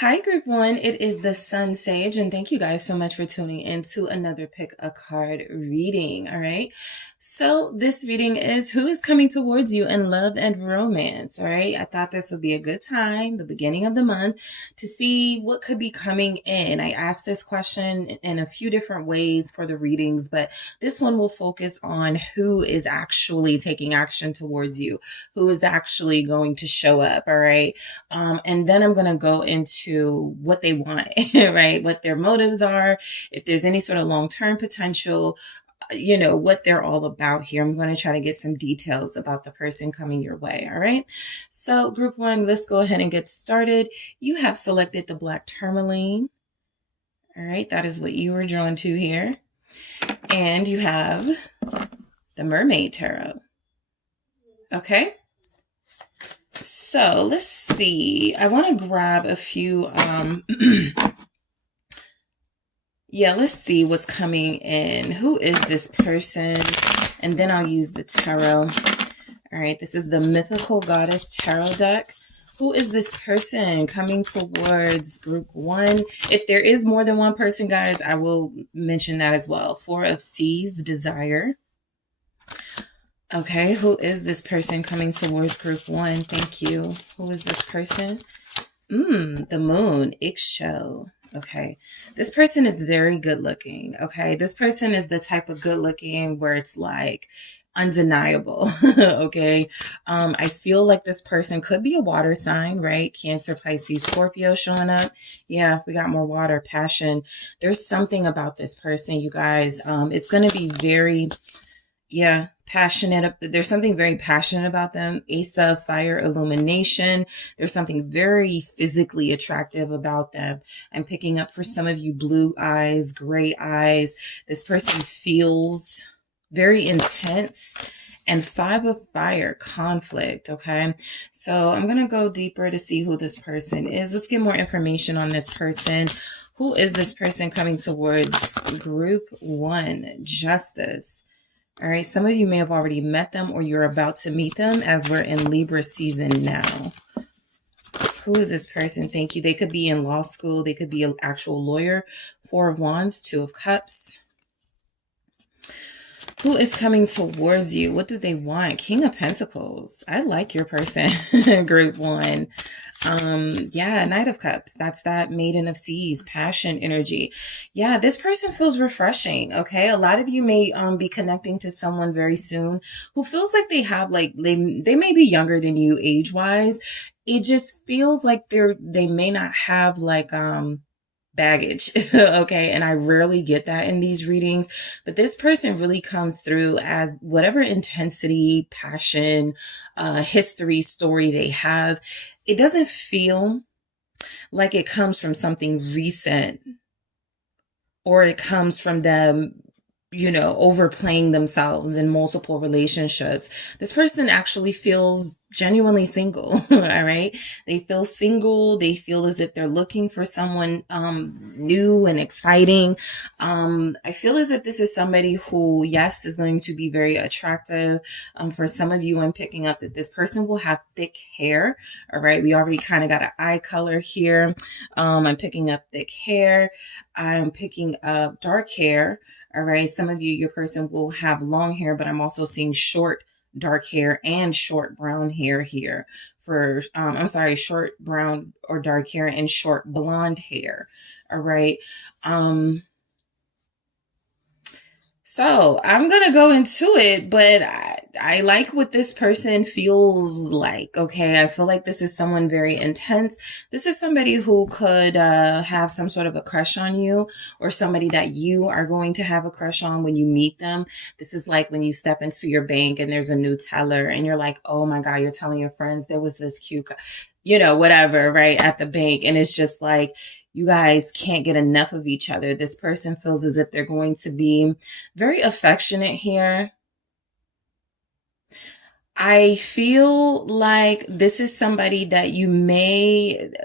Hi, Group One. It is the Sun Sage, and thank you guys so much for tuning in to another Pick a Card reading. All right. So, this reading is who is coming towards you in love and romance. All right. I thought this would be a good time, the beginning of the month, to see what could be coming in. I asked this question in a few different ways for the readings, but this one will focus on who is actually taking action towards you, who is actually going to show up. All right. And then I'm going to go into what they want, right? What their motives are, if there's any sort of long-term potential, what they're all about here. I'm going to try to get some details about the person coming your way. All right. So Group One, let's go ahead and get started. You have selected the black tourmaline. All right. That is what you were drawn to here. And you have the Mermaid Tarot. Okay. So let's see. I want to grab a few, let's see what's coming in. Who is this person? And then I'll use the tarot. All right, this is the Mythical Goddess Tarot deck. Who is this person coming towards Group One? If there is more than one person, guys, I will mention that as well. Four of Seas, Desire. Okay, who is this person coming towards Group One? Thank you. Who is this person? The Moon, Ixchel. Okay, this person is very good looking. Okay, this person is the type of good looking where it's like undeniable. Okay, I feel like this person could be a water sign, right? Cancer, Pisces, Scorpio showing up. Yeah, we got more water, passion. There's something about this person, you guys. It's going to be very, passionate. There's something very passionate about them. Ace of Fire, Illumination. There's something very physically attractive about them. I'm picking up for some of you blue eyes, gray eyes. This person feels very intense. And Five of Fire, conflict. Okay. So I'm going to go deeper to see who this person is. Let's get more information on this person. Who is this person coming towards Group One? Justice. All right, some of you may have already met them or you're about to meet them as we're in Libra season now. Who is this person? Thank you. They could be in law school. They could be an actual lawyer. Four of Wands, Two of Cups. Who is coming towards you? What do they want? King of Pentacles. I like your person, Group One. Knight of Cups. That's that Maiden of Seas, passion energy. Yeah, this person feels refreshing. Okay. A lot of you may be connecting to someone very soon who feels like they have they may be younger than you age wise. It just feels like they may not have baggage. Okay. And I rarely get that in these readings, but this person really comes through as whatever intensity, passion, history, story they have. It doesn't feel like it comes from something recent or it comes from them, overplaying themselves in multiple relationships. This person actually feels genuinely single. All right. They feel single. They feel as if they're looking for someone new and exciting. I feel as if this is somebody who, yes, is going to be very attractive. For some of you, I'm picking up that this person will have thick hair. All right. We already kind of got an eye color here. I'm picking up thick hair. I'm picking up dark hair. All right. Some of you, your person will have long hair, but I'm also seeing short dark hair and short brown hair here for, short brown or dark hair and short blonde hair. All right. So I'm going to go into it, but I like what this person feels like. Okay. I feel like this is someone very intense. This is somebody who could have some sort of a crush on you or somebody that you are going to have a crush on when you meet them. This is like when you step into your bank and there's a new teller and you're like, oh my God, you're telling your friends there was this cute, whatever, right, at the bank. And it's just like, you guys can't get enough of each other. This person feels as if they're going to be very affectionate here. I feel like this is somebody that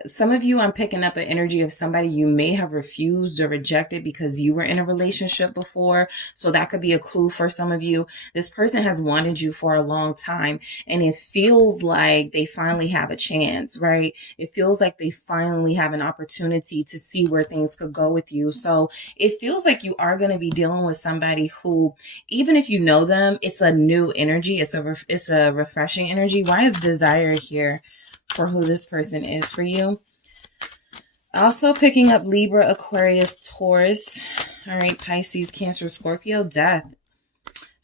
some of you, I'm picking up an energy of somebody you may have refused or rejected because you were in a relationship before. So that could be a clue for some of you. This person has wanted you for a long time, and it feels like they finally have a chance, right? It feels like they finally have an opportunity to see where things could go with you. So it feels like you are going to be dealing with somebody who, even if you know them, it's a new energy. It's a refreshing energy. Why is desire here for who this person is for you? Also picking up Libra, Aquarius, Taurus. All right, Pisces, Cancer, Scorpio, death.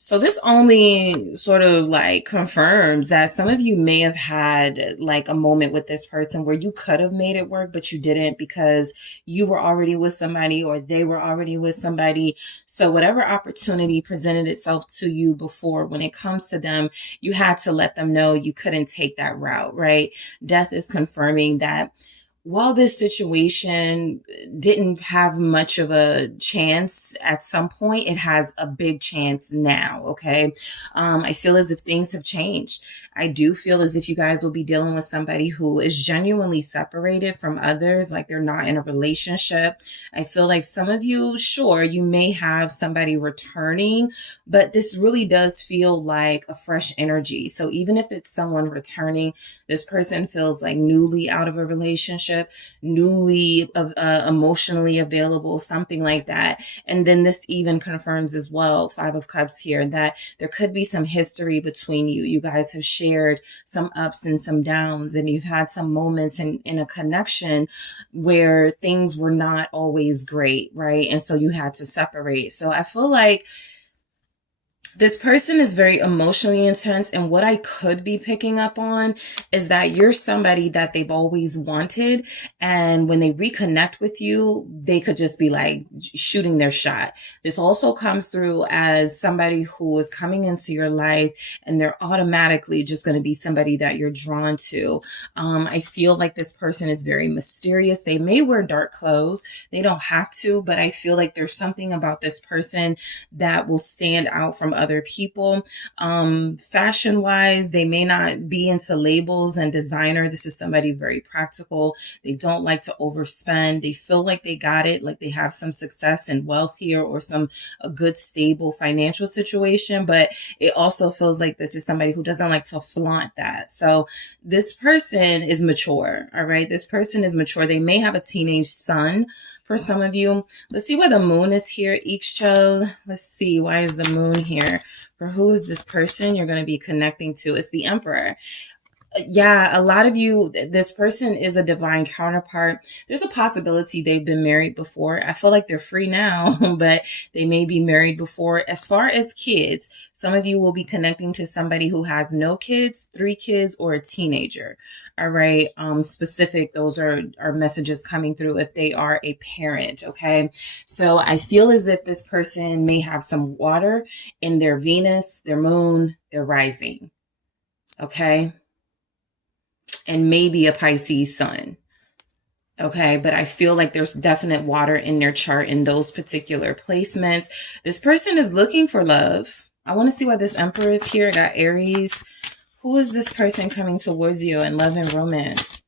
So this only sort of like confirms that some of you may have had like a moment with this person where you could have made it work, but you didn't because you were already with somebody or they were already with somebody. So whatever opportunity presented itself to you before, when it comes to them, you had to let them know you couldn't take that route, right? Death is confirming that while this situation didn't have much of a chance at some point, it has a big chance now. Okay. I feel as if things have changed. I do feel as if you guys will be dealing with somebody who is genuinely separated from others, like they're not in a relationship. I feel like some of you, sure, you may have somebody returning, but this really does feel like a fresh energy. So even if it's someone returning, this person feels like newly out of a relationship, newly emotionally available, something like that. And then this even confirms as well, Five of Cups here, that there could be some history between you. You guys have shared some ups and some downs, and you've had some moments in a connection where things were not always great, right? And so you had to separate. So I feel like this person is very emotionally intense, and what I could be picking up on is that you're somebody that they've always wanted, and when they reconnect with you, they could just be like shooting their shot. This also comes through as somebody who is coming into your life, and they're automatically just going to be somebody that you're drawn to. I feel like this person is very mysterious. They may wear dark clothes. They don't have to, but I feel like there's something about this person that will stand out from other people. Fashion wise, they may not be into labels and designer. This is somebody very practical. They don't like to overspend. They feel like they got it, like they have some success and wealth here or a good stable financial situation, but it also feels like this is somebody who doesn't like to flaunt that. So this person is mature. All right. This person is mature. They may have a teenage son. For some of you, let's see why the moon is here. Child. Let's see, why is the moon here? For who is this person you're going to be connecting to? It's the Emperor. Yeah, a lot of you, this person is a divine counterpart. There's a possibility they've been married before. I feel like they're free now, but they may be married before. As far as kids, some of you will be connecting to somebody who has no kids, 3 kids, or a teenager. All right. Specific, those are messages coming through if they are a parent. Okay. So I feel as if this person may have some water in their Venus, their moon, their rising. Okay. And maybe a Pisces sun. Okay, but I feel like there's definite water in their chart in those particular placements. This person is looking for love. I want to see why this Emperor is here. I got Aries. Who is this person coming towards you in love and romance?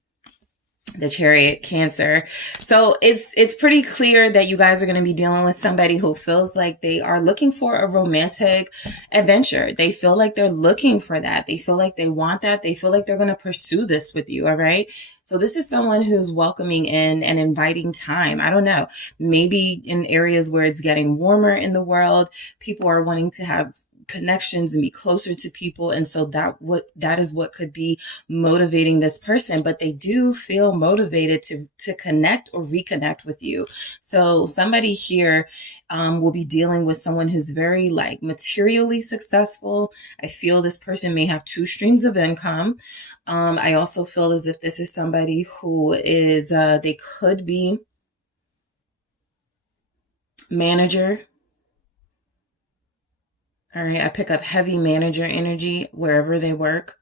The Chariot, Cancer. So it's pretty clear that you guys are going to be dealing with somebody who feels like they are looking for a romantic adventure. They feel like they're looking for that. They feel like they want that. They feel like they're going to pursue this with you. All right. So this is someone who's welcoming in and inviting time. I don't know. Maybe in areas where it's getting warmer in the world, people are wanting to have connections and be closer to people, and so that is what could be motivating this person, but they do feel motivated to connect or reconnect with you. So somebody here will be dealing with someone who's very like materially successful. I feel this person may have 2 streams of income. I also feel as if this is somebody who is they could be manager. All right, I pick up heavy manager energy wherever they work.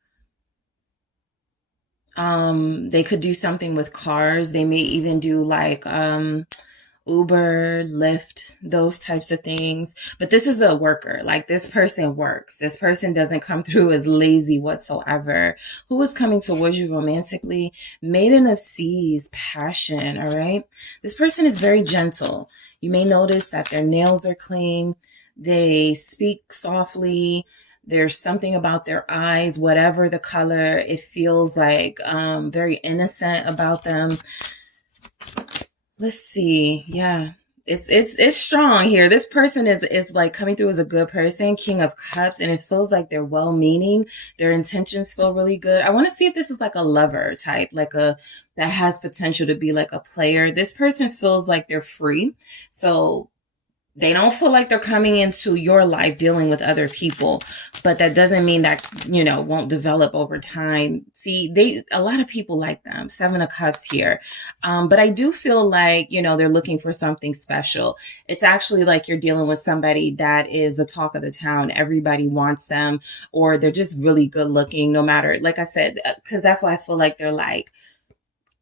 They could do something with cars. They may even do like Uber, Lyft, those types of things. But this is a worker. Like, this person works. This person doesn't come through as lazy whatsoever. Who is coming towards you romantically? Maiden of Seas, passion, all right? This person is very gentle. You may notice that their nails are clean. They speak softly. There's something about their eyes, whatever the color, it feels like very innocent about them. Let's see. Yeah. It's strong here. This person is like coming through as a good person, King of Cups, and it feels like they're well-meaning. Their intentions feel really good. I want to see if this is like a lover type, like that has potential to be like a player. This person feels like they're free. So they don't feel like they're coming into your life dealing with other people, but that doesn't mean that, won't develop over time. See, a lot of people like them. Seven of Cups here. But I do feel like, they're looking for something special. It's actually like you're dealing with somebody that is the talk of the town. Everybody wants them, or they're just really good looking, no matter, like I said, because that's why I feel like they're like,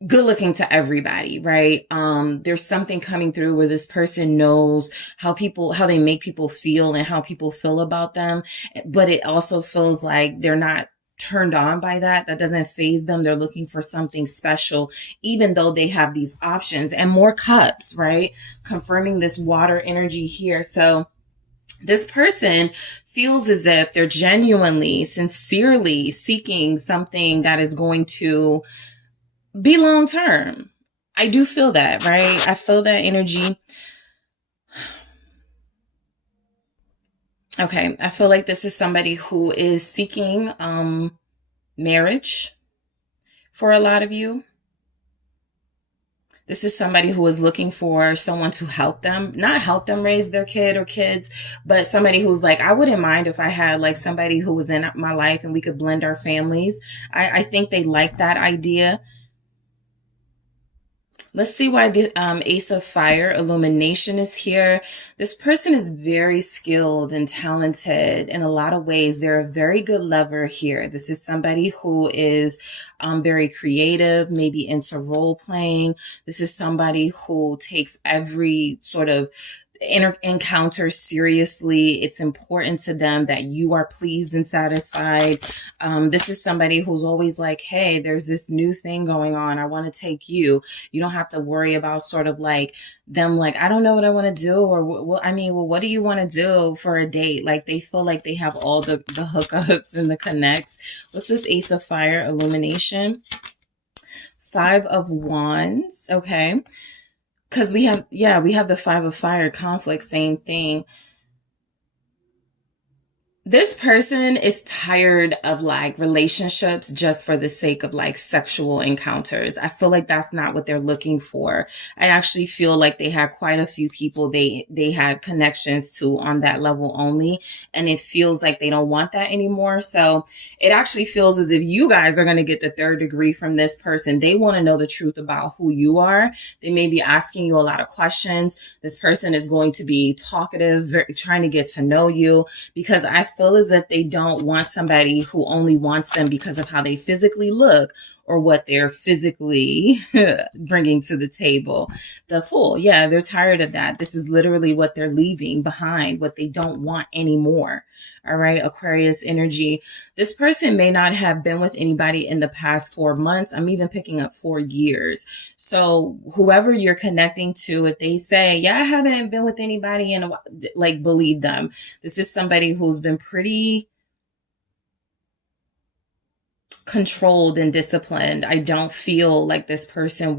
good looking to everybody, right? There's something coming through where this person knows how they make people feel and how people feel about them. But it also feels like they're not turned on by that. That doesn't faze them. They're looking for something special, even though they have these options and more cups, right? Confirming this water energy here. So this person feels as if they're genuinely, sincerely seeking something that is going to be long term. I do feel that, right? I feel that energy. Okay, I feel like this is somebody who is seeking marriage for a lot of you. This is somebody who is looking for someone to help them, not help them raise their kid or kids, but somebody who's like, I wouldn't mind if I had like somebody who was in my life and we could blend our families. I think they like that idea. Let's see why the Ace of Fire, illumination, is here. This person is very skilled and talented in a lot of ways. They're a very good lover here. This is somebody who is very creative, maybe into role playing. This is somebody who takes every sort of encounter seriously. It's important to them that you are pleased and satisfied. This is somebody who's always like, hey, there's this new thing going on. I want to take you. You don't have to worry about sort of like them like, I don't know what I want to do, or what do you want to do for a date? Like, they feel like they have all the hookups and the connects. What's this Ace of Fire, illumination? Five of Wands. Okay. Because we have the Five of Fire, conflict, same thing. This person is tired of like relationships just for the sake of like sexual encounters. I feel like that's not what they're looking for. I actually feel like they had quite a few people they had connections to on that level only. And it feels like they don't want that anymore. So it actually feels as if you guys are going to get the third degree from this person. They want to know the truth about who you are. They may be asking you a lot of questions. This person is going to be talkative, trying to get to know you, because I feel as if they don't want somebody who only wants them because of how they physically look or what they're physically bringing to the table. The Fool. Yeah, they're tired of that. This is literally what they're leaving behind, what they don't want anymore. All right, Aquarius energy. This person may not have been with anybody in the past 4 months. I'm even picking up 4 years. So whoever you're connecting to, if they say, yeah, I haven't been with anybody in a while, like, believe them. This is somebody who's been pretty controlled and disciplined. I don't feel like this person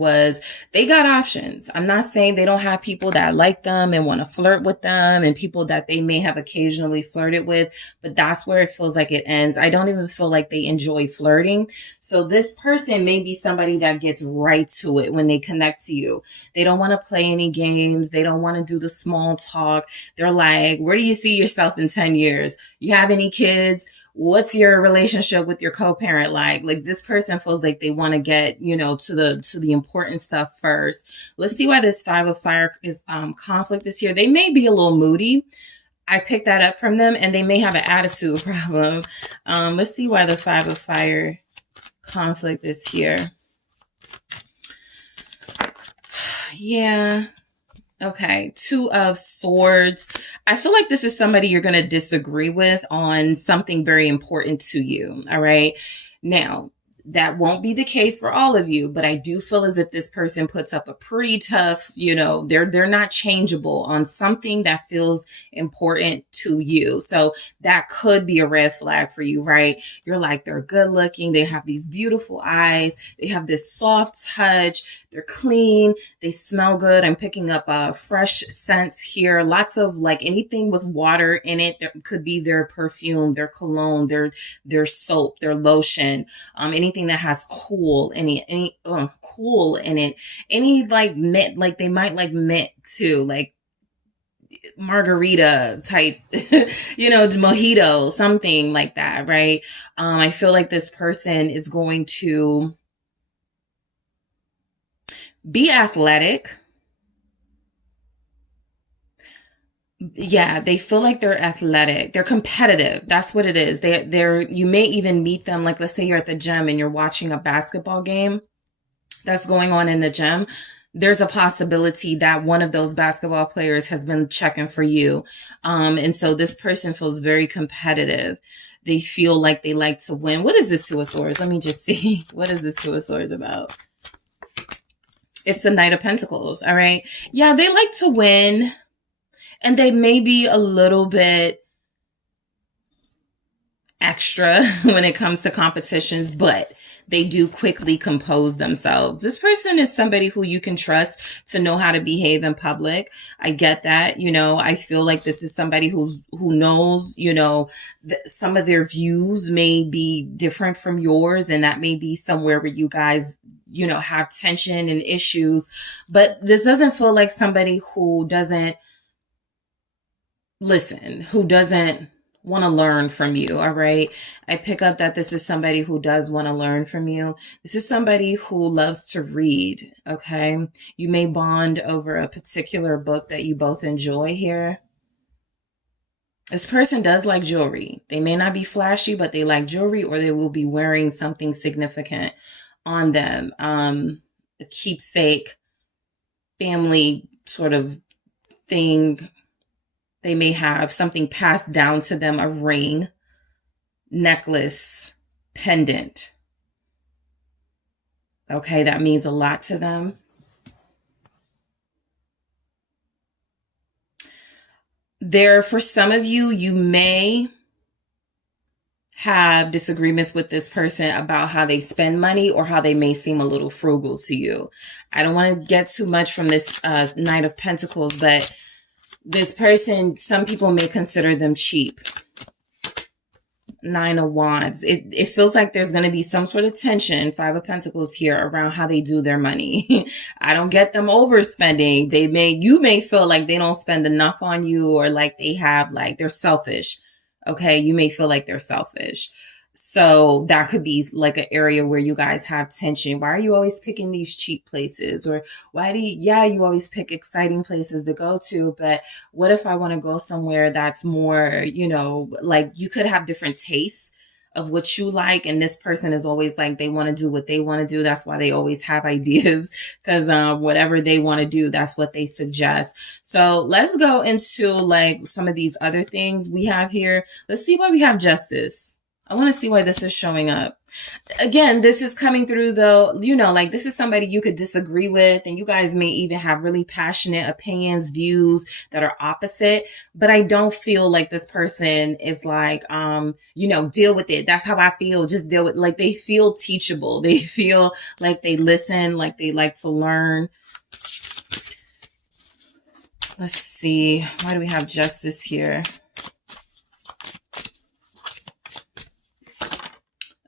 they got options. I'm not saying they don't have people that like them and want to flirt with them and people that they may have occasionally flirted with, but that's where it feels like it ends. I don't even feel like they enjoy flirting. So this person may be somebody that gets right to it when they connect to you. They don't want to play any games. They don't want to do the small talk. They're like, where do you see yourself in 10 years? You have any kids? What's your relationship with your co-parent like? Like, this person feels like they want to get, to the important stuff first. Let's see why this Five of Fire is conflict is here. They may be a little moody. I picked that up from them, and they may have an attitude problem. Let's see why the Five of Fire conflict is here. Yeah. Okay, Two of Swords. I feel like this is somebody you're going to disagree with on something very important to you. All right. Now, that won't be the case for all of you, but I do feel as if this person puts up a pretty tough, they're not changeable on something that feels important to you. So that could be a red flag for you, right? You're like, they're good looking, they have these beautiful eyes, they have this soft touch, they're clean, they smell good. I'm picking up fresh scents here. Lots of like anything with water in it. There could be their perfume, their cologne, their soap, their lotion, anything that has cool, cool in it. Any like mint, like they might like mint too, like margarita type, mojito, something like that, right? I feel like this person is going to be athletic. Yeah, they feel like they're athletic. They're competitive. That's what it is. You may even meet them, like let's say you're at the gym and you're watching a basketball game that's going on in the gym. There's a possibility that one of those basketball players has been checking for you. And so this person feels very competitive. They feel like they like to win. What is this Two of Swords? Let me just see. What is this Two of Swords about? It's the Knight of Pentacles. All right. Yeah, they like to win. And they may be a little bit extra when it comes to competitions, but they do quickly compose themselves. This person is somebody who you can trust to know how to behave in public. I get that. I feel like this is somebody who knows, some of their views may be different from yours, and that may be somewhere where you guys have tension and issues. But this doesn't feel like somebody who doesn't listen, who doesn't want to learn from you. All right. I pick up that this is somebody who does want to learn from you. This is somebody who loves to read. Okay. You may bond over a particular book that you both enjoy here. This person does like jewelry. They may not be flashy, but they like jewelry, or they will be wearing something significant on them. A keepsake, family sort of thing. They may have something passed down to them, a ring, necklace, pendant. Okay, that means a lot to them. For some of you, you may have disagreements with this person about how they spend money or how they may seem a little frugal to you. I don't want to get too much from this Knight of Pentacles, but this person, some people may consider them cheap. Nine of Wands. It feels like there's going to be some sort of tension, Five of Pentacles here, around how they do their money. I don't get them overspending. You may feel like they don't spend enough on you, or like they're selfish. Okay. You may feel like they're selfish. So that could be like an area where you guys have tension. Why are you always picking these cheap places? Or why you always pick exciting places to go to, but what if I want to go somewhere that's more, like you could have different tastes of what you like. And this person is always like, they want to do what they want to do. That's why they always have ideas, because whatever they want to do, that's what they suggest. So let's go into like some of these other things we have here. Let's see why we have Justice. I want to see why this is showing up. Again, this is coming through though, like this is somebody you could disagree with, and you guys may even have really passionate opinions, views that are opposite, but I don't feel like this person is like, deal with it. That's how I feel. Just deal with it. Like they feel teachable. They feel like they listen, like they like to learn. Let's see. Why do we have Justice here?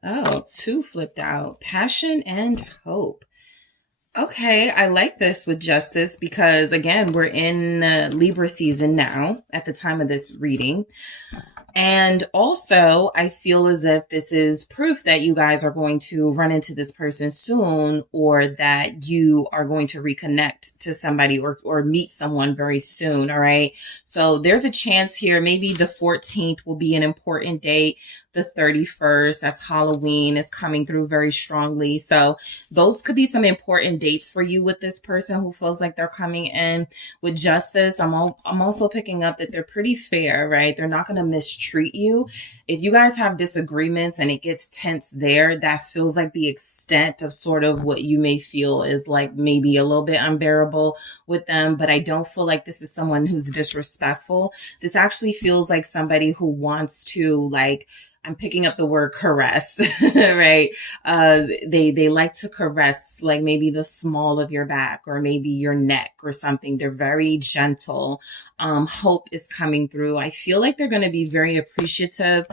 Oh, two flipped out. Passion and hope. Okay, I like this with Justice because, again, we're in Libra season now at the time of this reading. And also, I feel as if this is proof that you guys are going to run into this person soon, or that you are going to reconnect to somebody or meet someone very soon. All right. So there's a chance here. Maybe the 14th will be an important date. The 31st, that's Halloween, is coming through very strongly. So those could be some important dates for you with this person who feels like they're coming in with justice. I'm also picking up that they're pretty fair, right? They're not going to mistreat you. If you guys have disagreements and it gets tense there, that feels like the extent of sort of what you may feel is like maybe a little bit unbearable with them. But I don't feel like this is someone who's disrespectful. This actually feels like somebody who wants to, like, I'm picking up the word caress, right? They like to caress, like maybe the small of your back or maybe your neck or something. They're very gentle. Hope is coming through. I feel like they're going to be very appreciative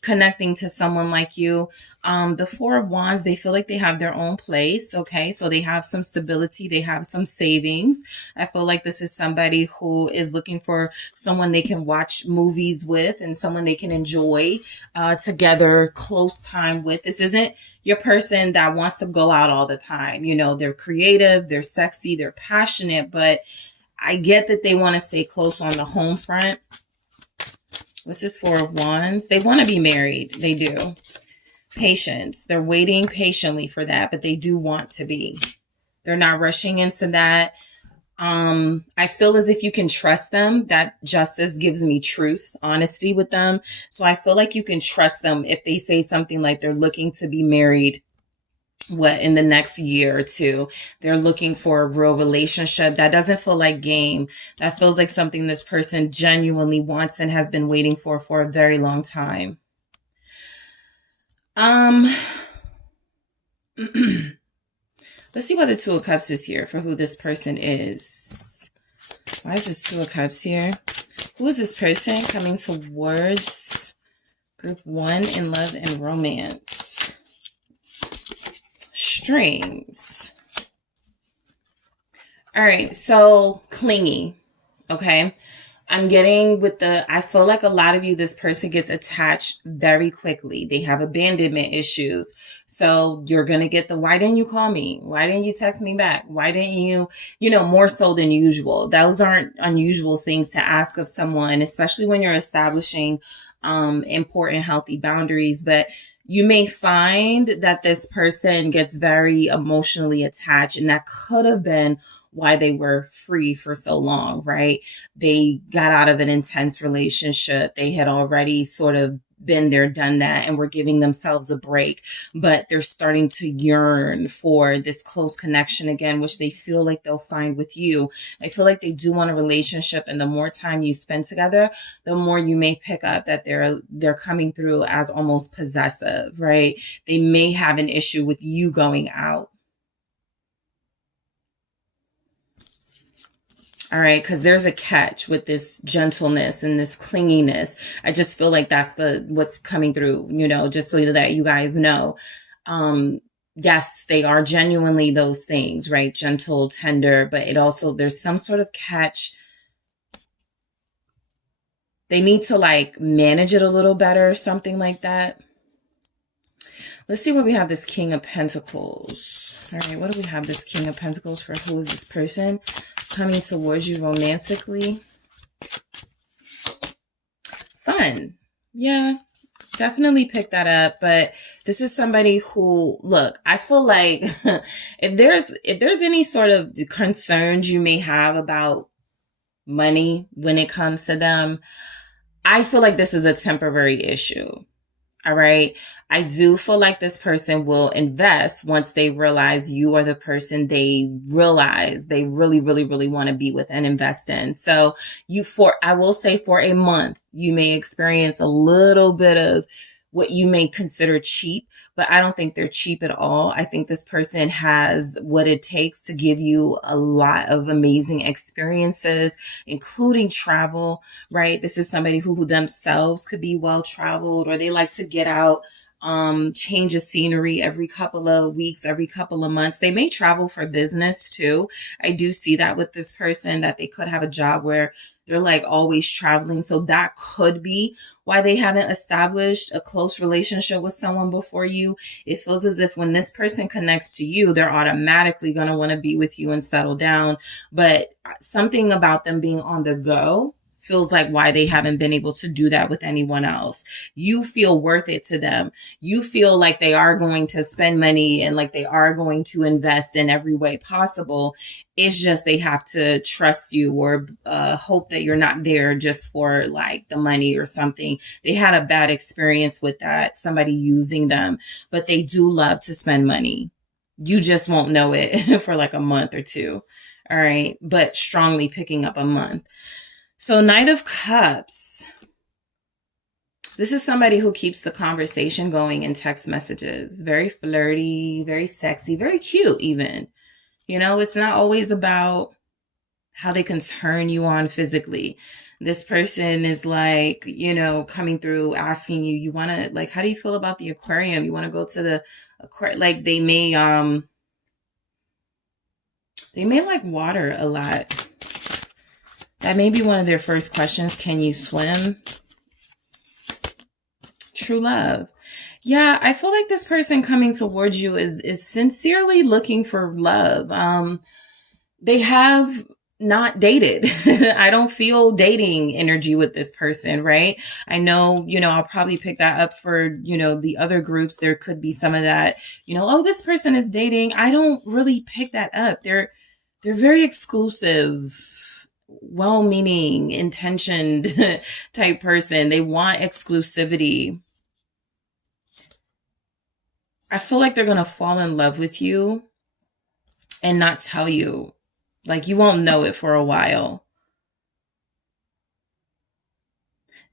connecting to someone like you. The Four of Wands, they feel like they have their own place. Okay. So they have some stability. They have some savings. I feel like this is somebody who is looking for someone they can watch movies with and someone they can enjoy together, close time with. This isn't your person that wants to go out all the time. You know, they're creative, they're sexy, they're passionate, but I get that they want to stay close on the home front. What's this Four of Wands? They want to be married. They do. Patience. They're waiting patiently for that, but they do want to be. They're not rushing into that. I feel as if you can trust them. That justice gives me truth, honesty with them. So I feel like you can trust them if they say something like they're looking to be married in the next year or two. They're looking for a real relationship. That doesn't feel like game. That feels like something this person genuinely wants and has been waiting for a very long time. Let's see why the Two of Cups is here for who this person is. Why is this Two of Cups here? Who is this person coming towards group 1 in love and romance? Strings. All right, so clingy. Okay. I'm getting with I feel like a lot of you, this person gets attached very quickly. They have abandonment issues. So you're going to get why didn't you call me? Why didn't you text me back? Why didn't you, more so than usual. Those aren't unusual things to ask of someone, especially when you're establishing important, healthy boundaries. But you may find that this person gets very emotionally attached, and that could have been why they were free for so long, right? They got out of an intense relationship. They had already sort of been there, done that, and were giving themselves a break, but they're starting to yearn for this close connection again, which they feel like they'll find with you. I feel like they do want a relationship, and the more time you spend together, the more you may pick up that they're coming through as almost possessive, right? They may have an issue with you going out. All right, because there's a catch with this gentleness and this clinginess. I just feel like that's what's coming through, just so that you guys know. Yes, they are genuinely those things, right? Gentle, tender, but there's some sort of catch. They need to manage it a little better, something like that. Let's see where we have this King of Pentacles. All right, what do we have this King of Pentacles for? Who is this person coming towards you romantically? Fun. Yeah, definitely pick that up. But this is somebody who, look, I feel like if there's any sort of concerns you may have about money when it comes to them, I feel like this is a temporary issue. All right. I do feel like this person will invest once they realize you are the person they realize they really, really, really want to be with and invest in. So I will say for a month, you may experience a little bit of what you may consider cheap, but I don't think they're cheap at all. I think this person has what it takes to give you a lot of amazing experiences, including travel, right? This is somebody who themselves could be well traveled, or they like to get out change of scenery every couple of weeks, every couple of months. They may travel for business too. I do see that with this person, that they could have a job where they're like always traveling. So that could be why they haven't established a close relationship with someone before you. It feels as if when this person connects to you, they're automatically going to want to be with you and settle down. But something about them being on the go feels like why they haven't been able to do that with anyone else. You feel worth it to them. You feel like they are going to spend money and like they are going to invest in every way possible. It's just they have to trust you or hope that you're not there just for like the money or something. They had a bad experience with that, somebody using them, but they do love to spend money. You just won't know it for like a month or two. All right. But strongly picking up a month. So Knight of Cups, this is somebody who keeps the conversation going in text messages. Very flirty, very sexy, very cute even. You know, it's not always about how they can turn you on physically. This person is like, you know, coming through asking you, you want to, like, how do you feel about the aquarium? You want to go to the aquarium? Like they may like water a lot. That may be one of their first questions. Can you swim? True love. Yeah, I feel like this person coming towards you is sincerely looking for love. They have not dated. I don't feel dating energy with this person, right? I know, you know, I'll probably pick that up for, you know, the other groups. There could be some of that, you know, oh, this person is dating. I don't really pick that up. They're very exclusive, well-meaning, intentioned type person. They want exclusivity. I feel like they're going to fall in love with you and not tell you. Like you won't know it for a while.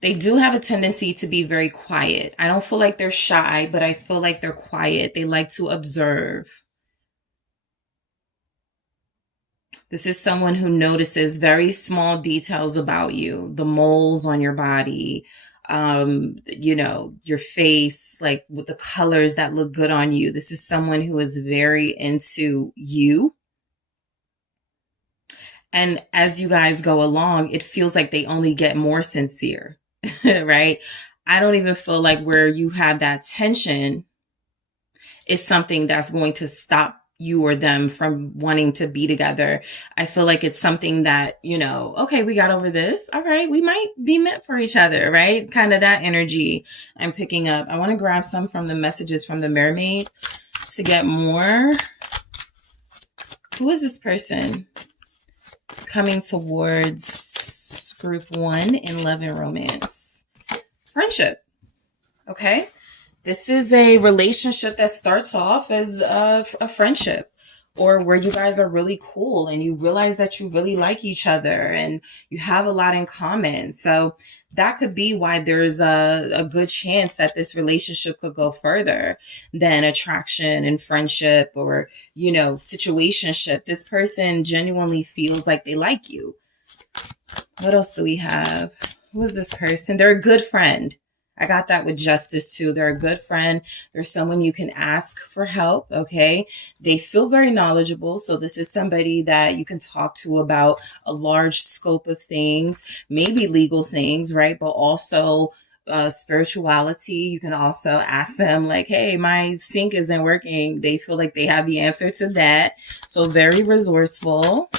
They do have a tendency to be very quiet. I don't feel like they're shy, but I feel like they're quiet. They like to observe. This is someone who notices very small details about you, the moles on your body, you know, your face, like with the colors that look good on you. This is someone who is very into you. And as you guys go along, it feels like they only get more sincere, right? I don't even feel like where you have that tension is something that's going to stop you or them from wanting to be together. I feel like it's something that, you know, okay, we got over this. All right, we might be meant for each other, right? Kind of that energy I'm picking up. I want to grab some from the messages from the mermaid to get more. Who is this person coming towards group 1 in love and romance? Friendship. Okay. This is a relationship that starts off as a friendship, or where you guys are really cool and you realize that you really like each other and you have a lot in common. So that could be why there's a good chance that this relationship could go further than attraction and friendship or, you know, situationship. This person genuinely feels like they like you. What else do we have? Who is this person? They're a good friend. I got that with justice too. They're a good friend. They're someone you can ask for help. Okay. They feel very knowledgeable. So this is somebody that you can talk to about a large scope of things, maybe legal things, right? But also spirituality. You can also ask them like, hey, my sink isn't working. They feel like they have the answer to that. So very resourceful.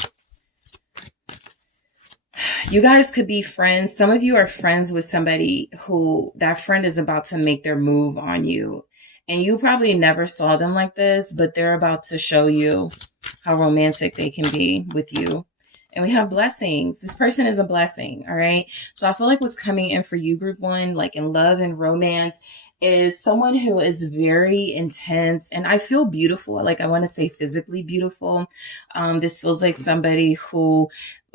You guys could be friends. Some of you are friends with somebody who that friend is about to make their move on you. And you probably never saw them like this, but they're about to show you how romantic they can be with you. And we have blessings. This person is a blessing. All right. So I feel like what's coming in for you, group 1, like in love and romance, is someone who is very intense. And I feel beautiful. Like I want to say physically beautiful. This feels like somebody who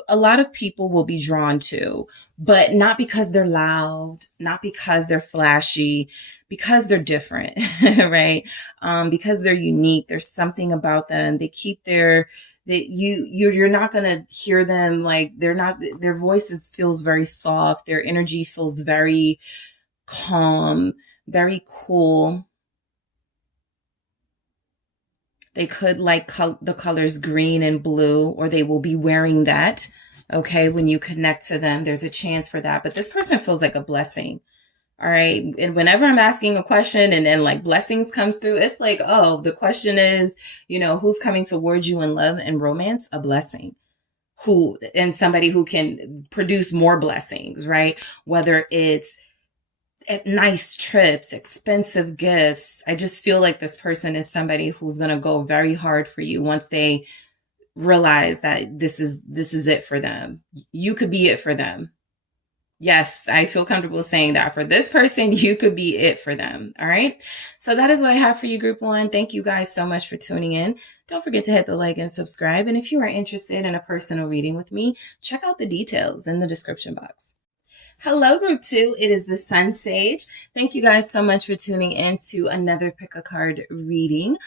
a lot of people will be drawn to, but not because they're loud, not because they're flashy, because they're different, right? Because they're unique. There's something about them. They keep their, that you're not going to hear them like they're not, their voices feels very soft. Their energy feels very calm, very cool. They could like the colors green and blue, or they will be wearing that. Okay, when you connect to them, there's a chance for that. But this person feels like a blessing. All right. And whenever I'm asking a question and then like blessings comes through, it's like, oh, the question is, who's coming towards you in love and romance? A blessing. And somebody who can produce more blessings, right? Whether it's nice trips, expensive gifts. I just feel like this person is somebody who's going to go very hard for you once they realize that this is it for them. You could be it for them. Yes, I feel comfortable saying that. For this person, you could be it for them. All right. So that is what I have for you, group one. Thank you guys so much for tuning in. Don't forget to hit the like and subscribe. And if you are interested in a personal reading with me, check out the details in the description box. Hello, group two. It is the SunSage. Thank you guys so much for tuning in to another pick a card reading.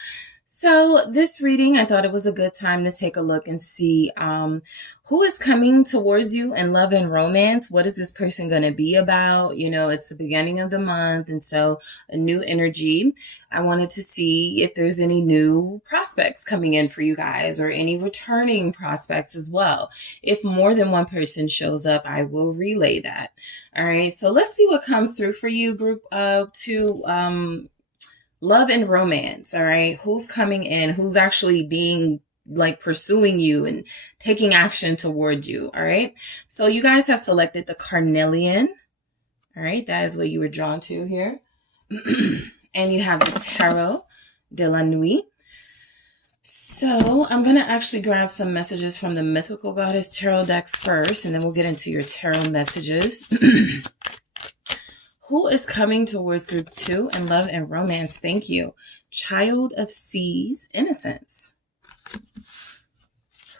So this reading, I thought it was a good time to take a look and see who is coming towards you in love and romance. What is this person going to be about? It's the beginning of the month, and so a new energy. I wanted to see if there's any new prospects coming in for you guys, or any returning prospects as well. If more than one person shows up, I will relay that. All right, so let's see what comes through for you, group two. Love and romance. All right. Who's coming in? Who's actually being like pursuing you and taking action toward you? All right. So you guys have selected the Carnelian. All right. That is what you were drawn to here. And you have the Tarot de la Nuit. So I'm going to actually grab some messages from the Mythical Goddess Tarot deck first, and then we'll get into your tarot messages. Who is coming towards group two in love and romance? Thank you. Child of Seas, Innocence.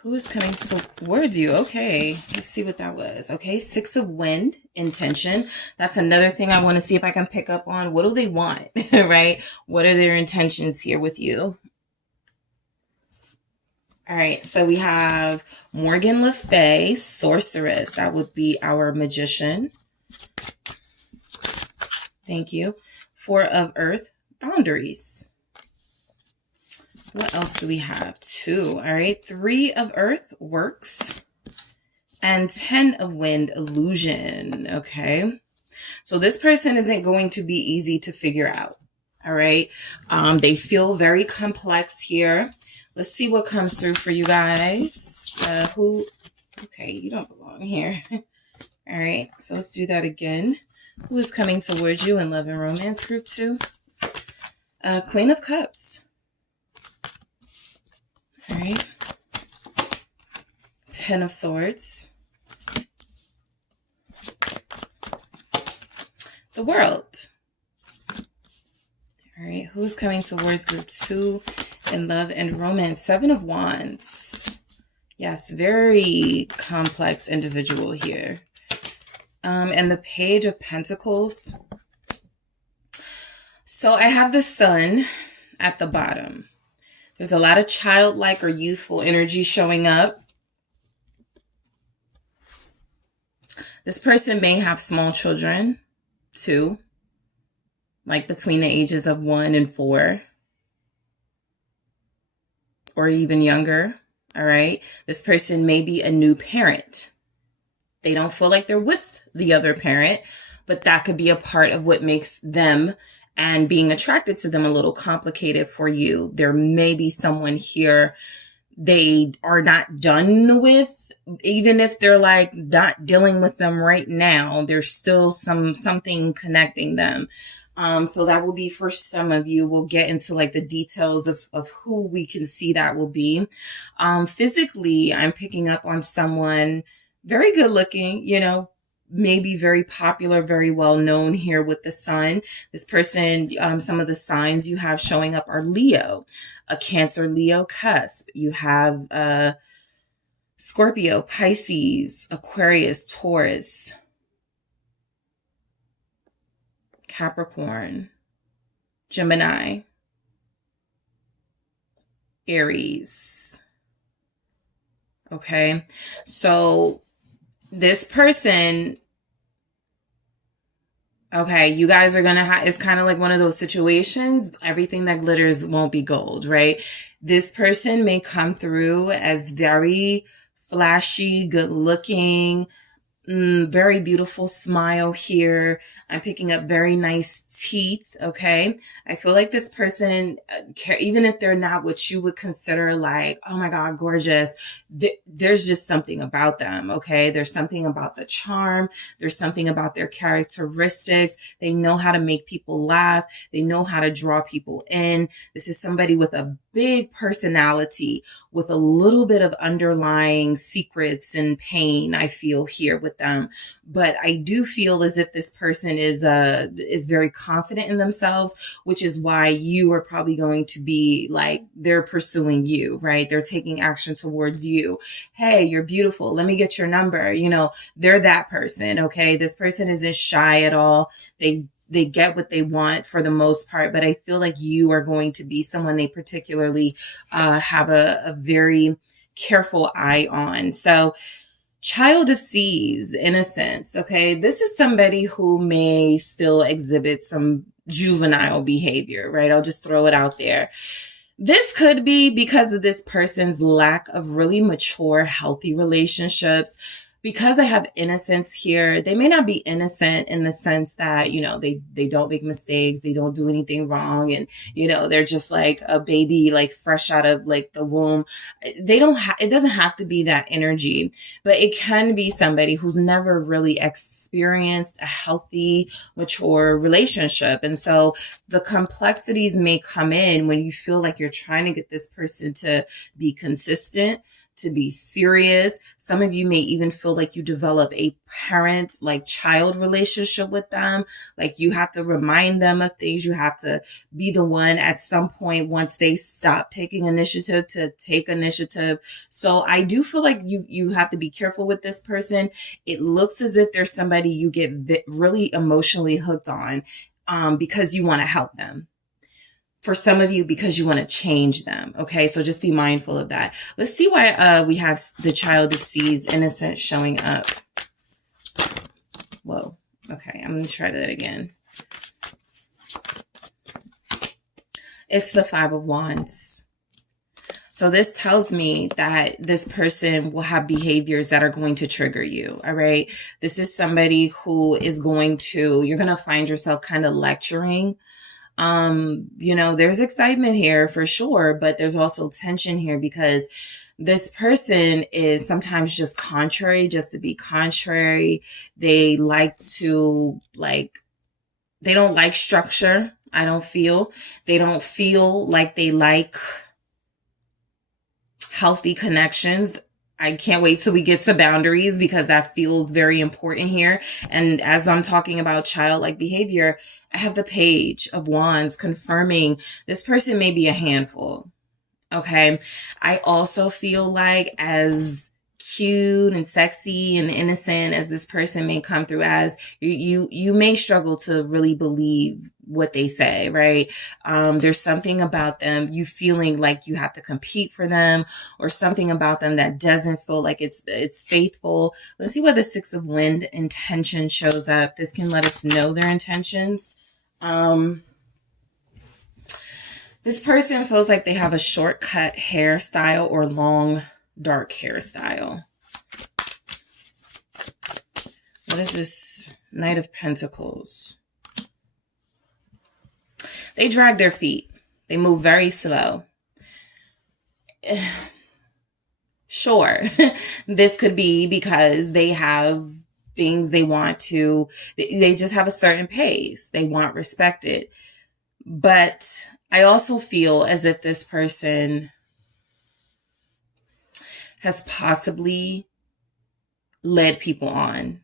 Who is coming towards you? Okay, let's see what that was. Okay, Six of Wind, Intention. That's another thing I want to see if I can pick up on. What do they want, right? What are their intentions here with you? All right, so we have Morgan Le Fay, Sorceress. That would be our magician. Thank you. Four of Earth, Boundaries. What else do we have? Two. All right. Three of Earth, Works. And 10 of Wind, Illusion. Okay. So this person isn't going to be easy to figure out. All right. They feel very complex here. Let's see what comes through for you guys. Okay, you don't belong here. All right. So let's do that again. Who is coming towards you in love and romance, group two? Queen of Cups. All right. 10 of Swords. The World. All right. Who is coming towards group two in love and romance? Seven of Wands. Yes, very complex individual here. And the Page of Pentacles. So I have the Sun at the bottom. There's a lot of childlike or youthful energy showing up. This person may have small children too, like between the ages of 1 and 4, or even younger. All right. This person may be a new parent. They don't feel like they're with the other parent, but that could be a part of what makes them and being attracted to them a little complicated for you. There may be someone here they are not done with, even if they're like not dealing with them right now, there's still something connecting them. So that will be for some of you. We'll get into like the details of who we can see that will be. Physically, I'm picking up on someone very good looking, maybe very popular, very well known here with the Sun. This person, some of the signs you have showing up are Leo, a Cancer, Leo cusp. You have Scorpio, Pisces, Aquarius, Taurus, Capricorn, Gemini, Aries. Okay, so this person, Okay, you guys are gonna have, it's kind of like one of those situations, everything that glitters won't be gold, right? This person may come through as very flashy, good looking, very beautiful smile here. I'm picking up very nice teeth. Okay. I feel like this person, even if they're not what you would consider like, oh my God, gorgeous, there's just something about them. Okay. There's something about the charm. There's something about their characteristics. They know how to make people laugh. They know how to draw people in. This is somebody with a big personality with a little bit of underlying secrets and pain I feel here with them. But I do feel as if this person is very confident in themselves, which is why you are probably going to be like, they're pursuing you, right? They're taking action towards you. Hey, you're beautiful. Let me get your number. You know, they're that person. Okay. This person isn't shy at all. They get what they want for the most part, but I feel like you are going to be someone they particularly have a very careful eye on. So child of seas, innocence. Okay. This is somebody who may still exhibit some juvenile behavior, right? I'll just throw it out there. This could be because of this person's lack of really mature, healthy relationships. Because I have innocence here, they may not be innocent in the sense that, you know, they don't make mistakes, they don't do anything wrong, and, you know, they're just like a baby, like fresh out of like the womb. They don't it doesn't have to be that energy, but it can be somebody who's never really experienced a healthy, mature relationship. And so the complexities may come in when you feel like you're trying to get this person to be consistent, to be serious. Some of you may even feel like you develop a parent like child relationship with them. Like you have to remind them of things. You have to be the one at some point once they stop taking initiative to take initiative. So I do feel like you have to be careful with this person. It looks as if there's somebody you get really emotionally hooked on because you want to help them. For some of you, because you want to change them. Okay. So just be mindful of that. Let's see why we have the child of seas, innocent, showing up. Whoa. Okay. I'm going to try that again. It's the Five of Wands. So this tells me that this person will have behaviors that are going to trigger you. All right. This is somebody who is going to, you're going to find yourself kind of lecturing. You know, there's excitement here for sure, but there's also tension here because this person is sometimes just contrary, just to be contrary. They like to they don't like structure. I don't feel, they don't feel like they like healthy connections. I can't wait till we get to boundaries because that feels very important here. And as I'm talking about childlike behavior, I have the Page of Wands confirming this person may be a handful. Okay. I also feel like as cute and sexy and innocent as this person may come through as, you may struggle to really believe what they say, right? There's something about them, you feeling like you have to compete for them, or something about them that doesn't feel like it's faithful. Let's see where the Six of Wind intention shows up. This can let us know their intentions. This person feels like they have a shortcut hairstyle or long, dark hairstyle. What is this Knight of Pentacles? They drag their feet. They move very slow. Sure, this could be because they have things they want to, they just have a certain pace. They want respected. But I also feel as if this person has possibly led people on.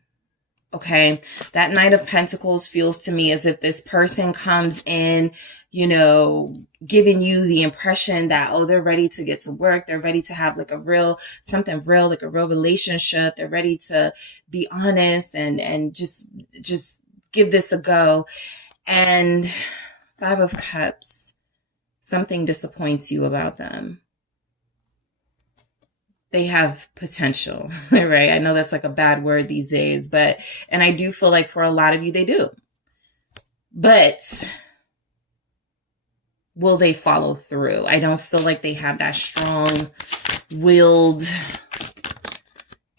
Okay. That Knight of Pentacles feels to me as if this person comes in, you know, giving you the impression that, oh, they're ready to get to work. They're ready to have like something real, like a real relationship. They're ready to be honest and just give this a go. And Five of Cups, something disappoints you about them. They have potential, right? I know that's like a bad word these days, and I do feel like for a lot of you, they do. But will they follow through? I don't feel like they have that strong-willed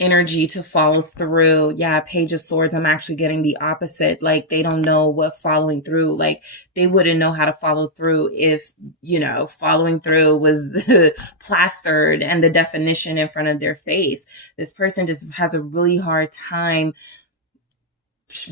energy to follow through. Yeah, Page of Swords, I'm actually getting the opposite. Like, they don't know what following through, like, they wouldn't know how to follow through if, you know, following through was plastered and the definition in front of their face. This person just has a really hard time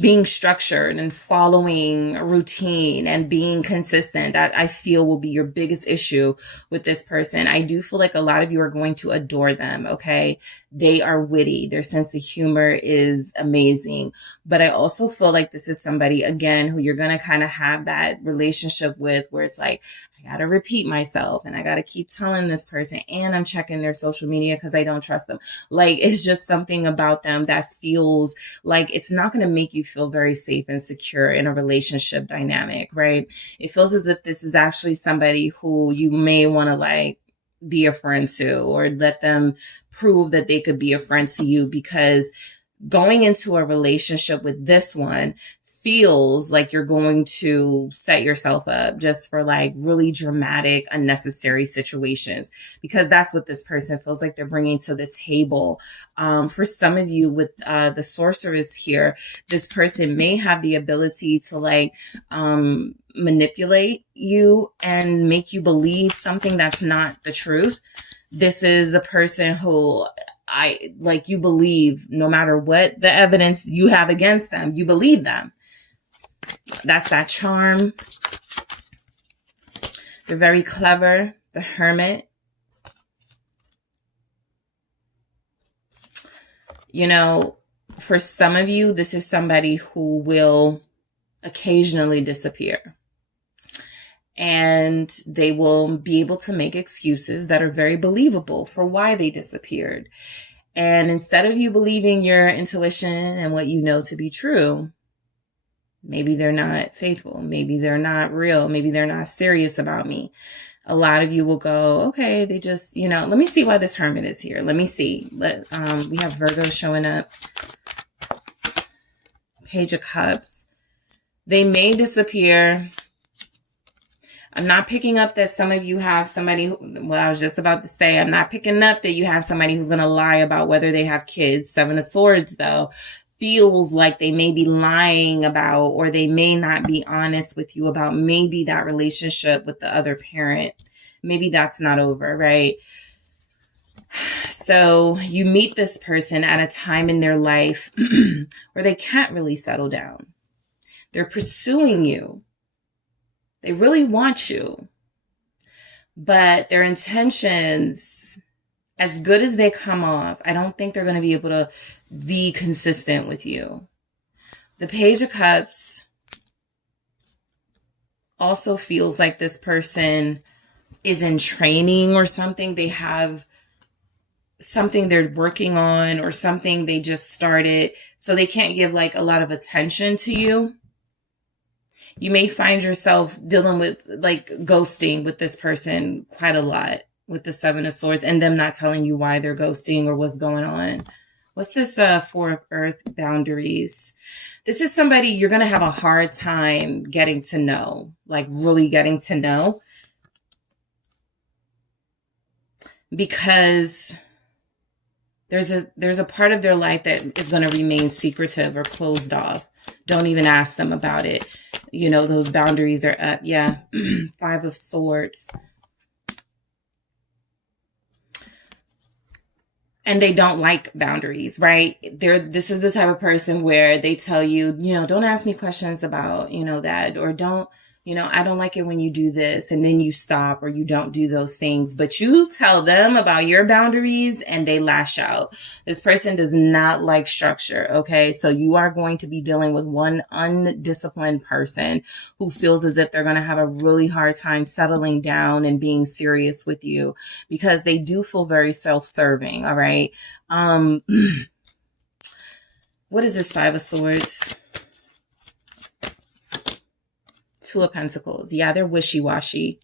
being structured and following a routine and being consistent. That I feel will be your biggest issue with this person. I do feel like a lot of you are going to adore them. Okay. They are witty. Their sense of humor is amazing. But I also feel like this is somebody, again, who you're going to kind of have that relationship with where it's like, I got to repeat myself and I got to keep telling this person, and I'm checking their social media because I don't trust them. Like, it's just something about them that feels like it's not going to make you feel very safe and secure in a relationship dynamic, right? It feels as if this is actually somebody who you may want to like be a friend to, or let them prove that they could be a friend to you, because going into a relationship with this one feels like you're going to set yourself up just for like really dramatic, unnecessary situations, because that's what this person feels like they're bringing to the table. For some of you with the sorceress here, this person may have the ability to like manipulate you and make you believe something that's not the truth. This is a person who you believe no matter what the evidence you have against them, you believe them. That's that charm. They're very clever. The Hermit. You know, for some of you, this is somebody who will occasionally disappear. And they will be able to make excuses that are very believable for why they disappeared. And instead of you believing your intuition and what you know to be true, maybe they're not faithful. Maybe they're not real. Maybe they're not serious about me. A lot of you will go, okay, they just, you know, let me see why this Hermit is here. Let me see. We have Virgo showing up. Page of Cups. They may disappear. I'm not picking up that some of you have somebody I was just about to say, I'm not picking up that you have somebody who's going to lie about whether they have kids. Seven of Swords, though, feels like they may be lying about, or they may not be honest with you about maybe that relationship with the other parent. Maybe that's not over, right? So you meet this person at a time in their life where they can't really settle down. They're pursuing you. They really want you. But their intentions, as good as they come off, I don't think they're going to be able to be consistent with you. The Page of Cups also feels like this person is in training or something. They have something they're working on or something they just started, so they can't give like a lot of attention to you. You may find yourself dealing with like ghosting with this person quite a lot with the Seven of Swords, and them not telling you why they're ghosting or what's going on. What's this Four of Earth? Boundaries. This is somebody you're going to have a hard time getting to know, like really getting to know, because there's a part of their life that is going to remain secretive or closed off. Don't even ask them about it. You know, those boundaries are up. Yeah. Five of Swords. And they don't like boundaries, right? This is the type of person where they tell you, you know, don't ask me questions about, you know, that, or don't, you know, I don't like it when you do this, and then you stop or you don't do those things, but you tell them about your boundaries and they lash out. This person does not like structure. Okay. So you are going to be dealing with one undisciplined person who feels as if they're going to have a really hard time settling down and being serious with you, because they do feel very self-serving. All right. What is this Five of Swords? Two of Pentacles. Yeah, they're wishy-washy.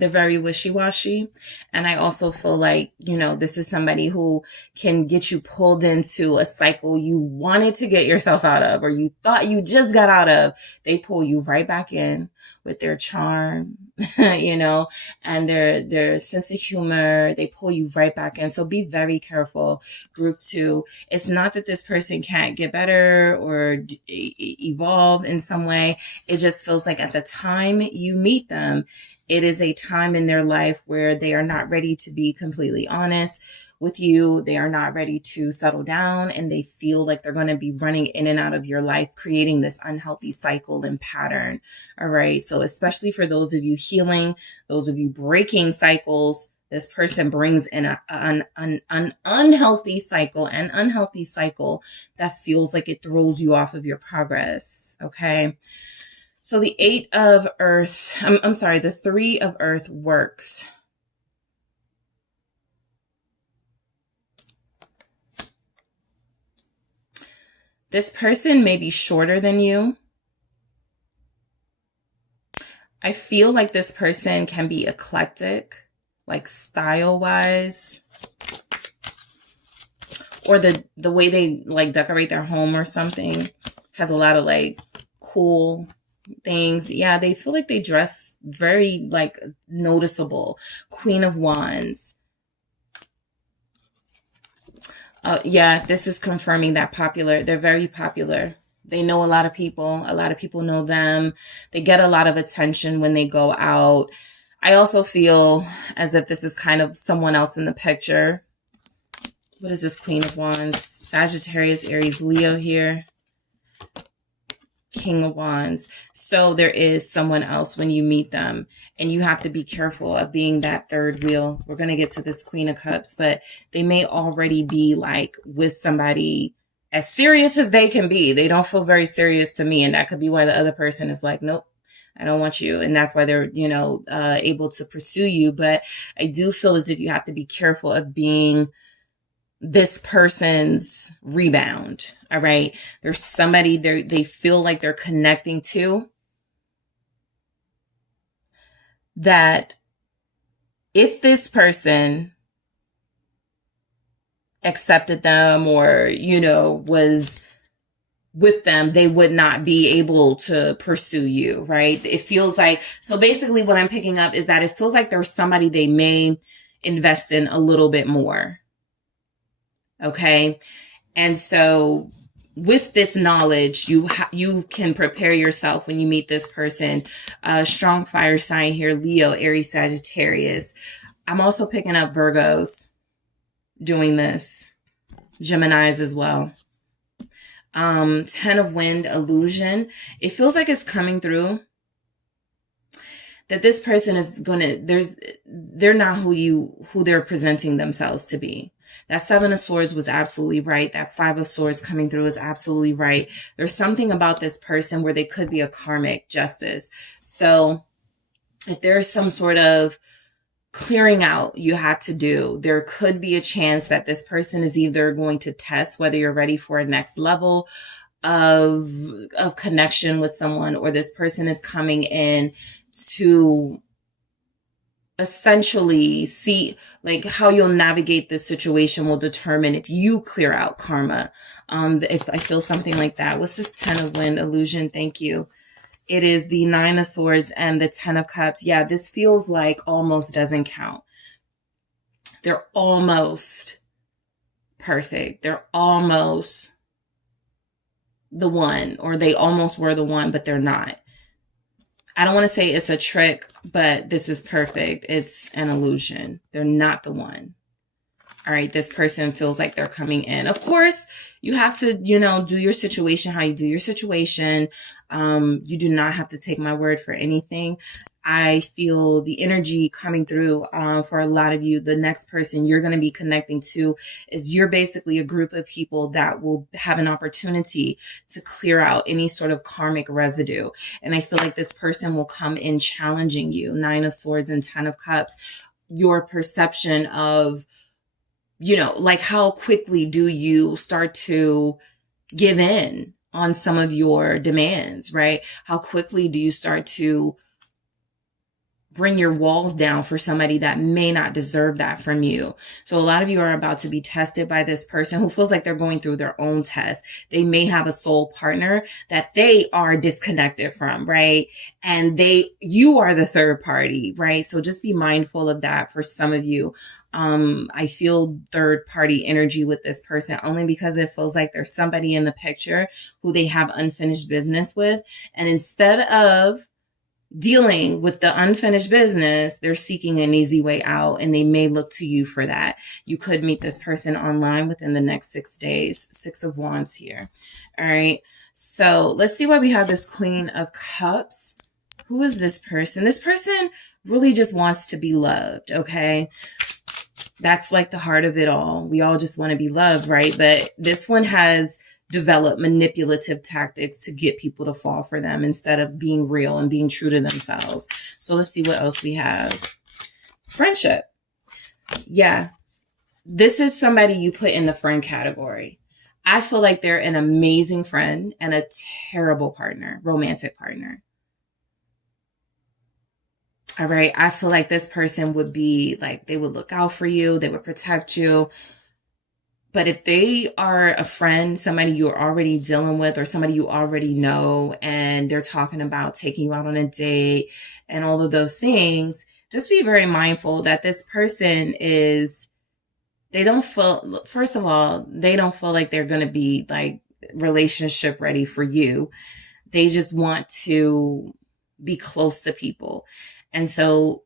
They're very wishy-washy. And I also feel like, you know, this is somebody who can get you pulled into a cycle you wanted to get yourself out of, or you thought you just got out of. They pull you right back in with their charm, you know, and their sense of humor. They pull you right back in. So be very careful. Group 2, it's not that this person can't get better or evolve in some way. It just feels like at the time you meet them, it is a time in their life where they are not ready to be completely honest with you. They are not ready to settle down, and they feel like they're going to be running in and out of your life, creating this unhealthy cycle and pattern. All right. So especially for those of you healing, those of you breaking cycles, this person brings in an unhealthy cycle, that feels like it throws you off of your progress. Okay. So the 8 of Earth, the 3 of Earth works. This person may be shorter than you. I feel like this person can be eclectic, like style-wise, or the way they like decorate their home or something has a lot of like cool things. Yeah, they feel like they dress very like noticeable. Queen of Wands. Yeah, this is confirming that popular. They're very popular. They know a lot of people. A lot of people know them. They get a lot of attention when they go out. I also feel as if this is kind of someone else in the picture. What is this Queen of Wands? Sagittarius, Aries, Leo here. King of Wands. So there is someone else when you meet them, and you have to be careful of being that third wheel. We're going to get to this Queen of Cups, but they may already be like with somebody as serious as they can be. They don't feel very serious to me, and that could be why the other person is like, nope, I don't want you. And that's why they're, you know, able to pursue you. But I do feel as if you have to be careful of being this person's rebound. All right. There's somebody there they feel like they're connecting to, that if this person accepted them or, you know, was with them, they would not be able to pursue you, right? It feels like, so basically what I'm picking up is that it feels like there's somebody they may invest in a little bit more. Okay. And so with this knowledge, you can prepare yourself when you meet this person. Strong fire sign here, Leo, Aries, Sagittarius. I'm also picking up Virgos doing this. Geminis as well. 10 of Wind, illusion. It feels like it's coming through that this person is they're not who they're presenting themselves to be. That 7 of Swords was absolutely right. That 5 of Swords coming through is absolutely right. There's something about this person where they could be a karmic justice. So if there's some sort of clearing out you have to do, there could be a chance that this person is either going to test whether you're ready for a next level of connection with someone, or this person is coming in to essentially see like how you'll navigate this situation will determine if you clear out karma. If I feel something like that. What's this 10 of Wind, illusion? Thank you. It is the 9 of Swords and the 10 of Cups. Yeah, this feels like almost doesn't count. They're almost perfect. They're almost the one, or they almost were the one, but they're not. I don't want to say it's a trick, but this is perfect. It's an illusion. They're not the one. All right. This person feels like they're coming in. Of course, you have to, do your situation how you do your situation. You do not have to take my word for anything. I feel the energy coming through for a lot of you. The next person you're going to be connecting to is you're basically a group of people that will have an opportunity to clear out any sort of karmic residue. And I feel like this person will come in challenging you. 9 of Swords and 10 of Cups. Your perception of, like how quickly do you start to give in on some of your demands, right? How quickly do you start to bring your walls down for somebody that may not deserve that from you. So a lot of you are about to be tested by this person who feels like they're going through their own test. They may have a soul partner that they are disconnected from, right? And you are the third party, right? So just be mindful of that for some of you. I feel third party energy with this person only because it feels like there's somebody in the picture who they have unfinished business with. And instead of dealing with the unfinished business, they're seeking an easy way out, and they may look to you for that. You could meet this person online within the next 6 days. 6 of Wands here. All right. So let's see why we have this Queen of Cups. Who is this person? This person really just wants to be loved. Okay. That's like the heart of it all. We all just want to be loved, right? But this one has develop manipulative tactics to get people to fall for them instead of being real and being true to themselves. So let's see what else we have. Friendship. Yeah. This is somebody you put in the friend category. I feel like they're an amazing friend and a terrible partner, romantic partner. All right. I feel like this person would be like, they would look out for you. They would protect you. But if they are a friend, somebody you're already dealing with or somebody you already know, and they're talking about taking you out on a date and all of those things, just be very mindful that this person they don't feel, first of all, they don't feel like they're going to be like relationship ready for you. They just want to be close to people. And so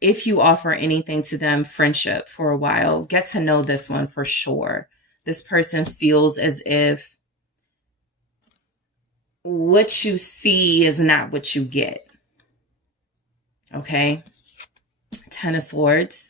if you offer anything to them, friendship for a while, get to know this one for sure. This person feels as if what you see is not what you get. Okay. 10 of Swords.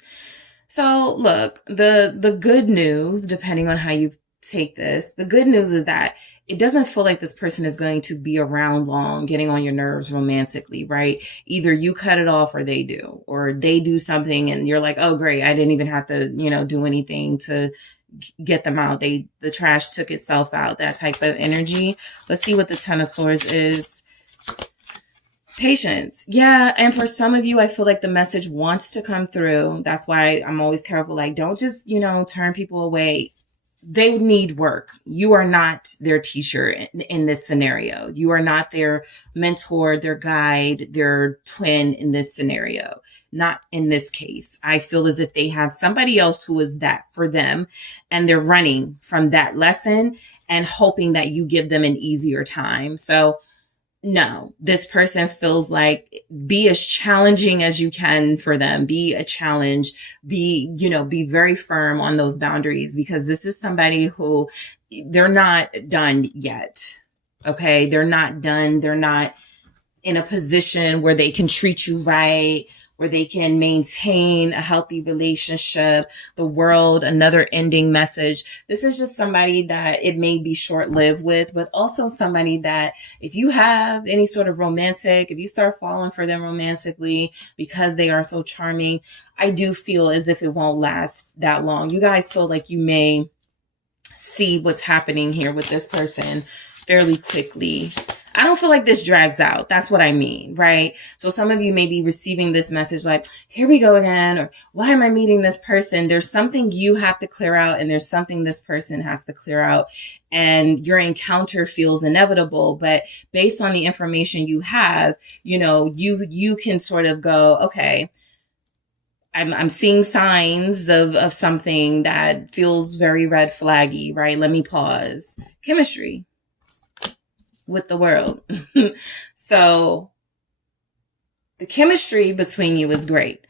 So look, the good news, depending on how you take this, the good news is that it doesn't feel like this person is going to be around long, getting on your nerves romantically, right? Either you cut it off or they do something and you're like, oh, great. I didn't even have to, do anything to get them out. The trash took itself out, that type of energy. Let's see what the 10 of Swords is. Patience. Yeah. And for some of you, I feel like the message wants to come through. That's why I'm always careful. Like, don't just, turn people away. They need work. You are not their teacher in this scenario. You are not their mentor, their guide, their twin in this scenario. Not in this case. I feel as if they have somebody else who is that for them, and they're running from that lesson and hoping that you give them an easier time. So no, this person feels like be as challenging as you can for them. Be a challenge. Be very firm on those boundaries, because this is somebody who they're not done yet. Okay. They're not done. They're not in a position where they can treat you right, where they can maintain a healthy relationship, the world, another ending message. This is just somebody that it may be short-lived with, but also somebody that if you have any sort of if you start falling for them romantically because they are so charming, I do feel as if it won't last that long. You guys feel like you may see what's happening here with this person fairly quickly. I don't feel like this drags out. That's what I mean, right? So some of you may be receiving this message like, here we go again, or why am I meeting this person? There's something you have to clear out, and there's something this person has to clear out, and your encounter feels inevitable. But based on the information you have, you can sort of go, okay, I'm seeing signs of something that feels very red flaggy, right? Let me pause. Chemistry with the world. So the chemistry between you is great.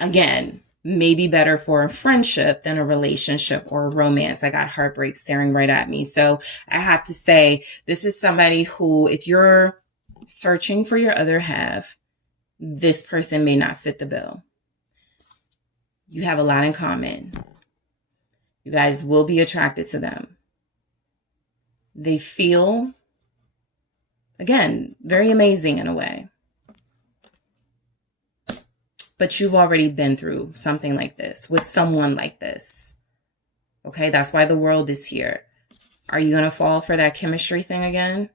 Again, maybe better for a friendship than a relationship or a romance. I got heartbreak staring right at me. So I have to say, this is somebody who, if you're searching for your other half, this person may not fit the bill. You have a lot in common. You guys will be attracted to them. They feel, again, very amazing in a way. But you've already been through something like this with someone like this. Okay, that's why the world is here. Are you going to fall for that chemistry thing again?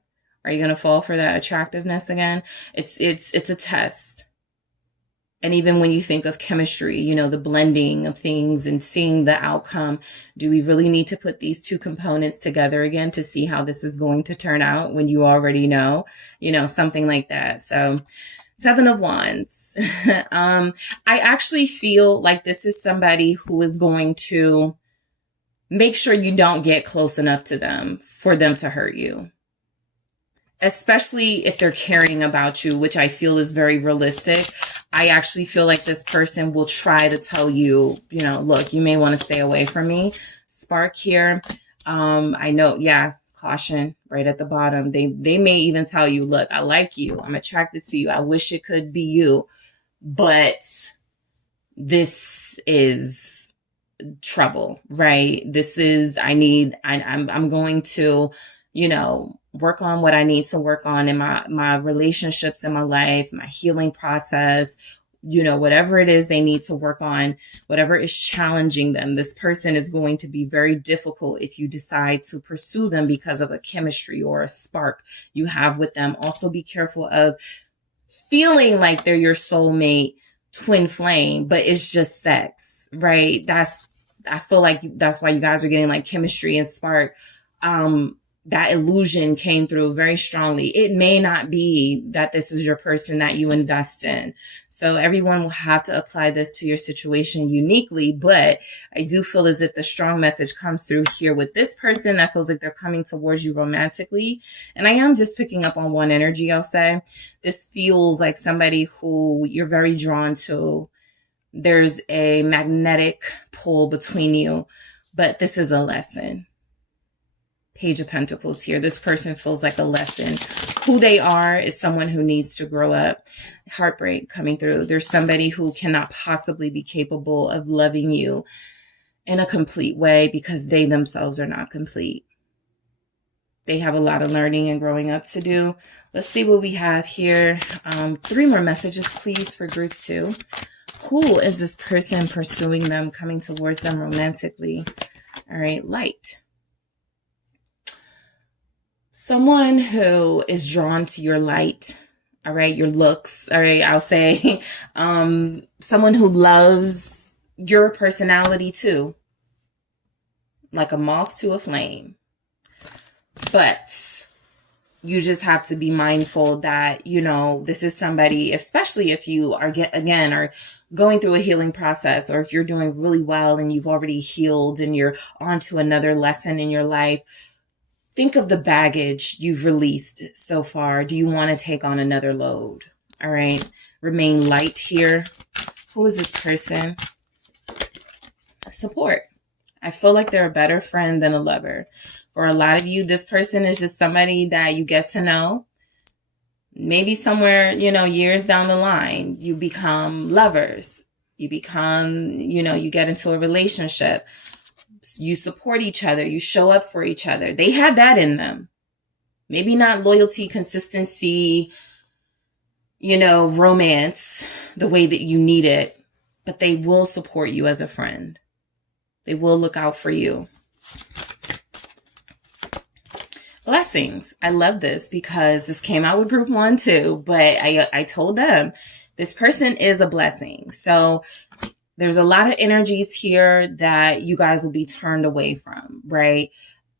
Are you going to fall for that attractiveness again? It's a test. And even when you think of chemistry, you know, the blending of things and seeing the outcome, do we really need to put these two components together again to see how this is going to turn out when you already know, you know, something like that. So Seven of Wands. I actually feel like this is somebody who is going to make sure you don't get close enough to them for them to hurt you. Especially if they're caring about you, which I feel is very realistic. I actually feel like this person will try to tell you, you know, look, you may want to stay away from me. Spark here. I know, yeah, caution right at the bottom. They may even tell you, look, I like you. I'm attracted to you. I wish it could be you. But this is trouble, right? This is, I'm going to, you know, work on what I need to work on in my relationships in my life, my healing process, you know, whatever it is they need to work on, whatever is challenging them. This person is going to be very difficult if you decide to pursue them because of a chemistry or a spark you have with them. Also be careful of feeling like they're your soulmate, twin flame, but it's just sex, right? I feel like that's why you guys are getting like chemistry and spark. That illusion came through very strongly. It may not be that this is your person that you invest in. So everyone will have to apply this to your situation uniquely, but I do feel as if the strong message comes through here with this person that feels like they're coming towards you romantically. And I am just picking up on one energy, I'll say. This feels like somebody who you're very drawn to. There's a magnetic pull between you, but this is a lesson. Page of Pentacles here. This person feels like a lesson. Who they are is someone who needs to grow up. Heartbreak coming through. There's somebody who cannot possibly be capable of loving you in a complete way because they themselves are not complete. They have a lot of learning and growing up to do. Let's see what we have here. 3 more messages, please, for group 2. Who is this person pursuing them, coming towards them romantically? All right, light. Someone who is drawn to your light, all right, your looks, all right, I'll say, someone who loves your personality too, like a moth to a flame. But you just have to be mindful that, you know, this is somebody, especially if you are, are going through a healing process, or if you're doing really well and you've already healed and you're on to another lesson in your life. Think of the baggage you've released so far. Do you want to take on another load? All right. Remain light here. Who is this person? Support. I feel like they're a better friend than a lover. For a lot of you, this person is just somebody that you get to know. Maybe somewhere, you know, years down the line, you become lovers. You become, you know, you get into a relationship. You support each other. You show up for each other. They had that in them. Maybe not loyalty, consistency, you know, romance, the way that you need it, but they will support you as a friend. They will look out for you. Blessings. I love this because this came out with group 1 too, but I told them this person is a blessing. So there's a lot of energies here that you guys will be turned away from, right?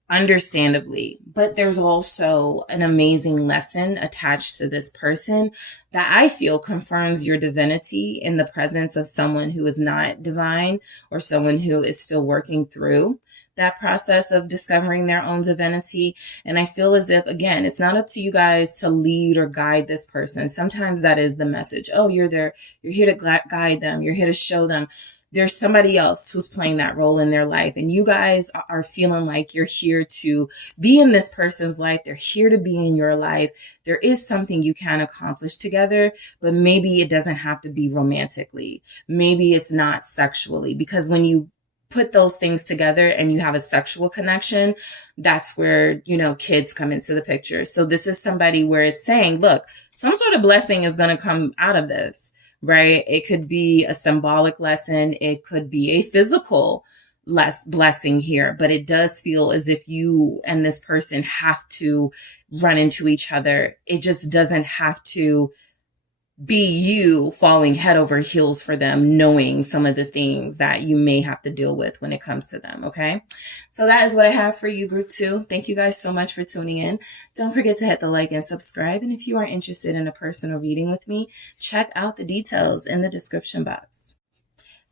Understandably. But there's also an amazing lesson attached to this person that I feel confirms your divinity in the presence of someone who is not divine, or someone who is still working through that process of discovering their own divinity. And I feel as if, again, it's not up to you guys to lead or guide this person. Sometimes that is the message. Oh, you're there. You're here to guide them. You're here to show them. There's somebody else who's playing that role in their life. And you guys are feeling like you're here to be in this person's life. They're here to be in your life. There is something you can accomplish together, but maybe it doesn't have to be romantically. Maybe it's not sexually, because when you put those things together and you have a sexual connection, that's where, you know, kids come into the picture. So this is somebody where it's saying, look, some sort of blessing is going to come out of this, right? It could be a symbolic lesson. It could be a physical blessing here, but it does feel as if you and this person have to run into each other. It just doesn't have to be you falling head over heels for them, knowing some of the things that you may have to deal with when it comes to them. Okay. So that is what I have for you, group 2. Thank you guys so much for tuning in. Don't forget to hit the like and subscribe. And if you are interested in a personal reading with me, check out the details in the description box.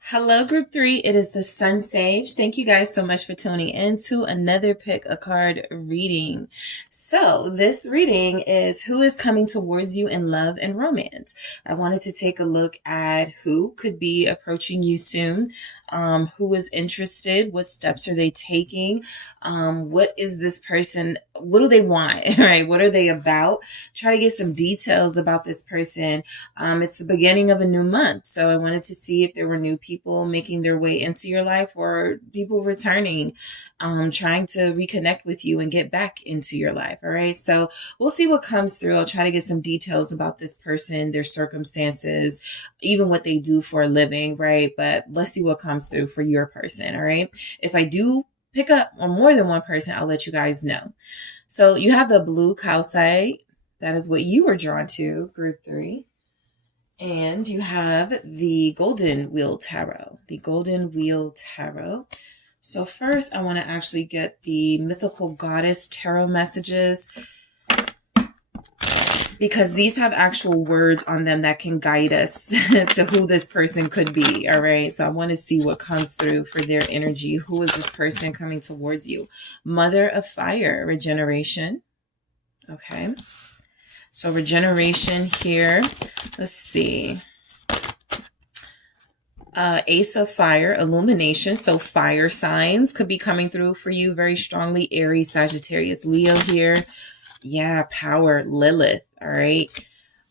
Hello, group 3. It is the SunSage. Thank you guys so much for tuning in to another pick a card reading. So this reading is who is coming towards you in love and romance. I wanted to take a look at who could be approaching you soon. Who is interested? What steps are they taking? What is this person? What do they want? Right? What are they about? Try to get some details about this person. It's the beginning of a new month. So I wanted to see if there were new people making their way into your life or people returning, trying to reconnect with you and get back into your life. All right. So we'll see what comes through. I'll try to get some details about this person, their circumstances, even what they do for a living. Right. But let's see what comes through for your person. All right. If I do pick up on more than one person, I'll let you guys know. So you have the blue calcite. That is what you were drawn to, group 3. And you have the Golden Wheel Tarot. The Golden Wheel Tarot. So first, I want to actually get the Mythical Goddess Tarot messages, because these have actual words on them that can guide us to who this person could be. All right. So I want to see what comes through for their energy. Who is this person coming towards you? Mother of Fire, regeneration. Okay. So regeneration here. Let's see. Ace of Fire, illumination. So fire signs could be coming through for you very strongly. Aries, Sagittarius, Leo here. Yeah, power, Lilith. All right.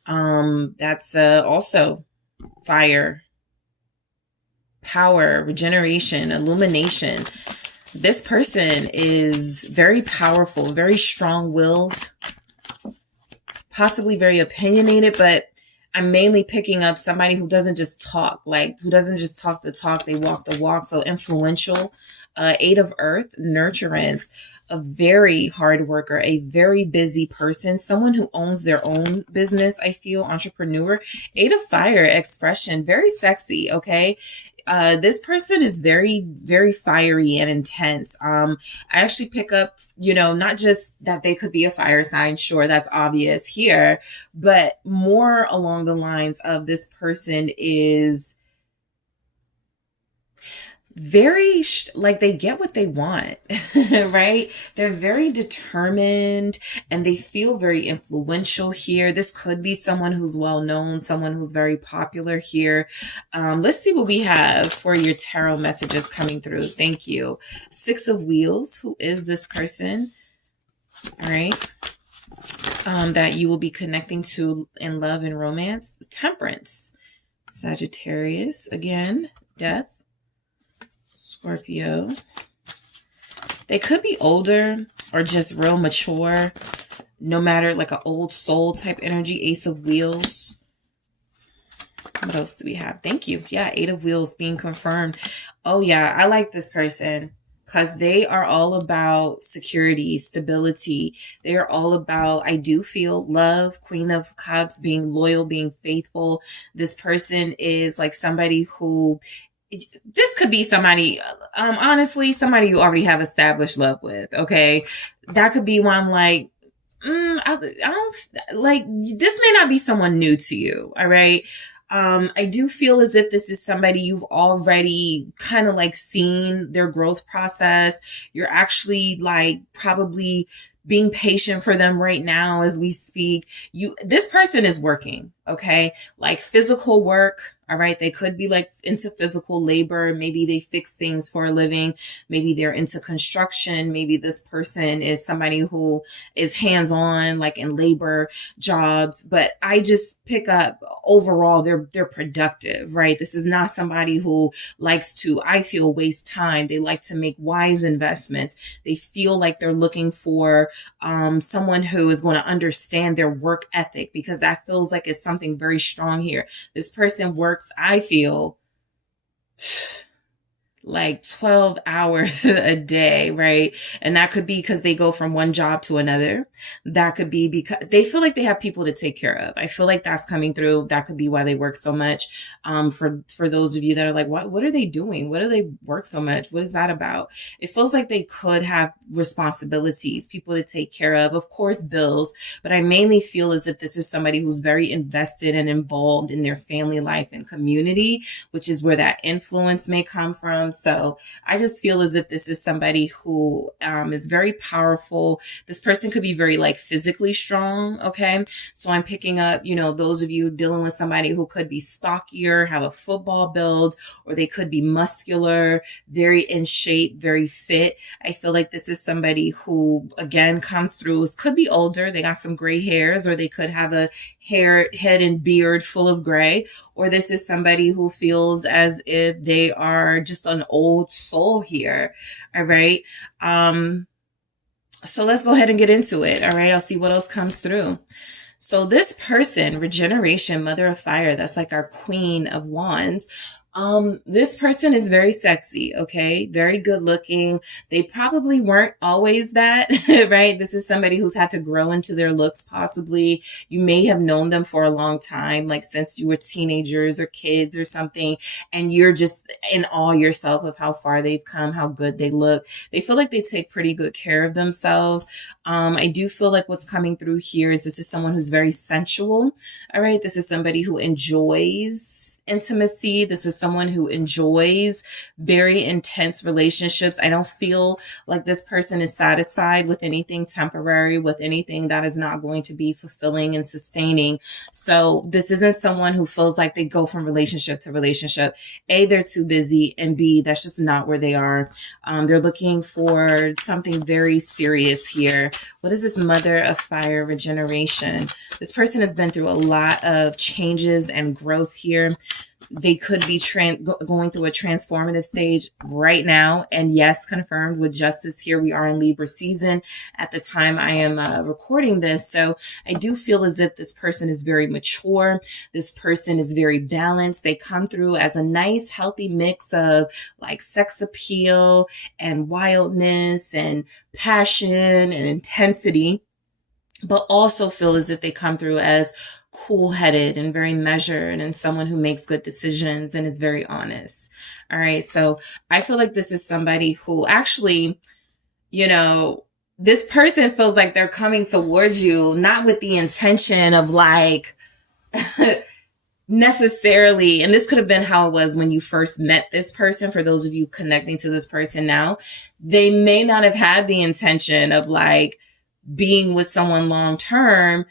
That's also fire, power, regeneration, illumination. This person is very powerful, very strong-willed, possibly very opinionated, but I'm mainly picking up somebody who doesn't just talk, who doesn't just talk the talk, they walk the walk. So influential. 8 of Earth, nurturance. A very hard worker, a very busy person, someone who owns their own business, I feel, entrepreneur. 8 of Fire, expression, very sexy, okay? This person is very, very fiery and intense. I actually pick up, not just that they could be a fire sign, sure, that's obvious here, but more along the lines of this person is very they get what they want, right? They're very determined and they feel very influential here. This could be someone who's well known, someone who's very popular here. Let's see what we have for your tarot messages coming through. Thank you. 6 of Wheels. Who is this person? All right. That you will be connecting to in love and romance. Temperance. Sagittarius again. Death. Scorpio. They could be older or just real mature, no matter, like an old soul type energy. Ace of Wheels. What else do we have? Thank you. Yeah, 8 of Wheels being confirmed. Oh yeah, I like this person because they are all about security, stability. They are all about, I do feel, love. Queen of Cups, being loyal, being faithful. This person is like somebody who, this could be somebody, honestly, somebody you already have established love with, okay? That could be one I'm like, I don't, like, this may not be someone new to you, all right? I do feel as if this is somebody you've already kind of like seen their growth process. You're actually like probably being patient for them right now as we speak. This person is working, okay? Like physical work, all right? They could be like into physical labor. Maybe they fix things for a living. Maybe they're into construction. Maybe this person is somebody who is hands-on, like in labor jobs. But I just pick up overall, they're productive, right? This is not somebody who likes to, I feel, waste time. They like to make wise investments. They feel like they're looking for someone who is going to understand their work ethic, because that feels like it's something very strong here. This person works, I feel, like 12 hours a day, right? And that could be because they go from one job to another. That could be because they feel like they have people to take care of. I feel like that's coming through. That could be why they work so much. For those of you that are like, what are they doing? What do they work so much? What is that about? It feels like they could have responsibilities, people to take care of course, bills, but I mainly feel as if this is somebody who's very invested and involved in their family life and community, which is where that influence may come from. So I just feel as if this is somebody who is very powerful. This person could be very like physically strong. Okay. So I'm picking up, those of you dealing with somebody who could be stockier, have a football build, or they could be muscular, very in shape, very fit. I feel like this is somebody who again comes through, could be older. They got some gray hairs, or they could have a head and beard full of gray, or this is somebody who feels as if they are just an old soul here. All right. So let's go ahead and get into it. All right. I'll see what else comes through. So this person, regeneration, mother of fire, that's like our queen of wands. This person is very sexy, okay? Very good looking. They probably weren't always that, right? This is somebody who's had to grow into their looks, possibly. You may have known them for a long time, like since you were teenagers or kids or something, and you're just in awe yourself of how far they've come, how good they look. They feel like they take pretty good care of themselves. I do feel like what's coming through here is this is someone who's very sensual, all right? This is somebody who enjoys intimacy. This is someone who enjoys very intense relationships. I don't feel like this person is satisfied with anything temporary, with anything that is not going to be fulfilling and sustaining. So this isn't someone who feels like they go from relationship to relationship. A, they're too busy, and B, that's just not where they are. They're looking for something very serious here. What is this mother of fire, regeneration? This person has been through a lot of changes and growth here. They could be going through a transformative stage right now. And yes, confirmed with justice here. We are in Libra season at the time I am recording this. So I do feel as if this person is very mature. This person is very balanced. They come through as a nice, healthy mix of like sex appeal and wildness and passion and intensity, but also feel as if they come through as cool-headed and very measured and someone who makes good decisions and is very honest. All right. So I feel like this is somebody who actually, this person feels like they're coming towards you, not with the intention of like necessarily, and this could have been how it was when you first met this person. For those of you connecting to this person now, they may not have had the intention of like being with someone long term.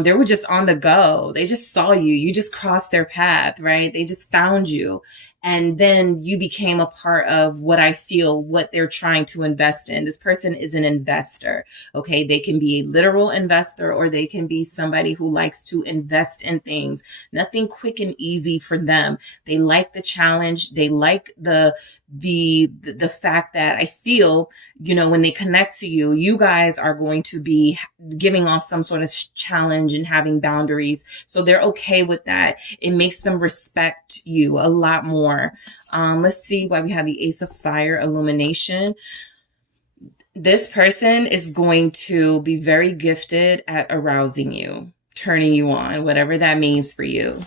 They were just on the go. They just saw you. You just crossed their path, right? They just found you. And then you became a part of what they're trying to invest in. This person is an investor. Okay. They can be a literal investor, or they can be somebody who likes to invest in things. Nothing quick and easy for them. They like the challenge. They like the fact that I feel, when they connect to you, you guys are going to be giving off some sort of challenge and having boundaries. So they're okay with that. It makes them respect you a lot more. Let's see why we have the Ace of Fire, illumination. This person is going to be very gifted at arousing you, turning you on, whatever that means for you.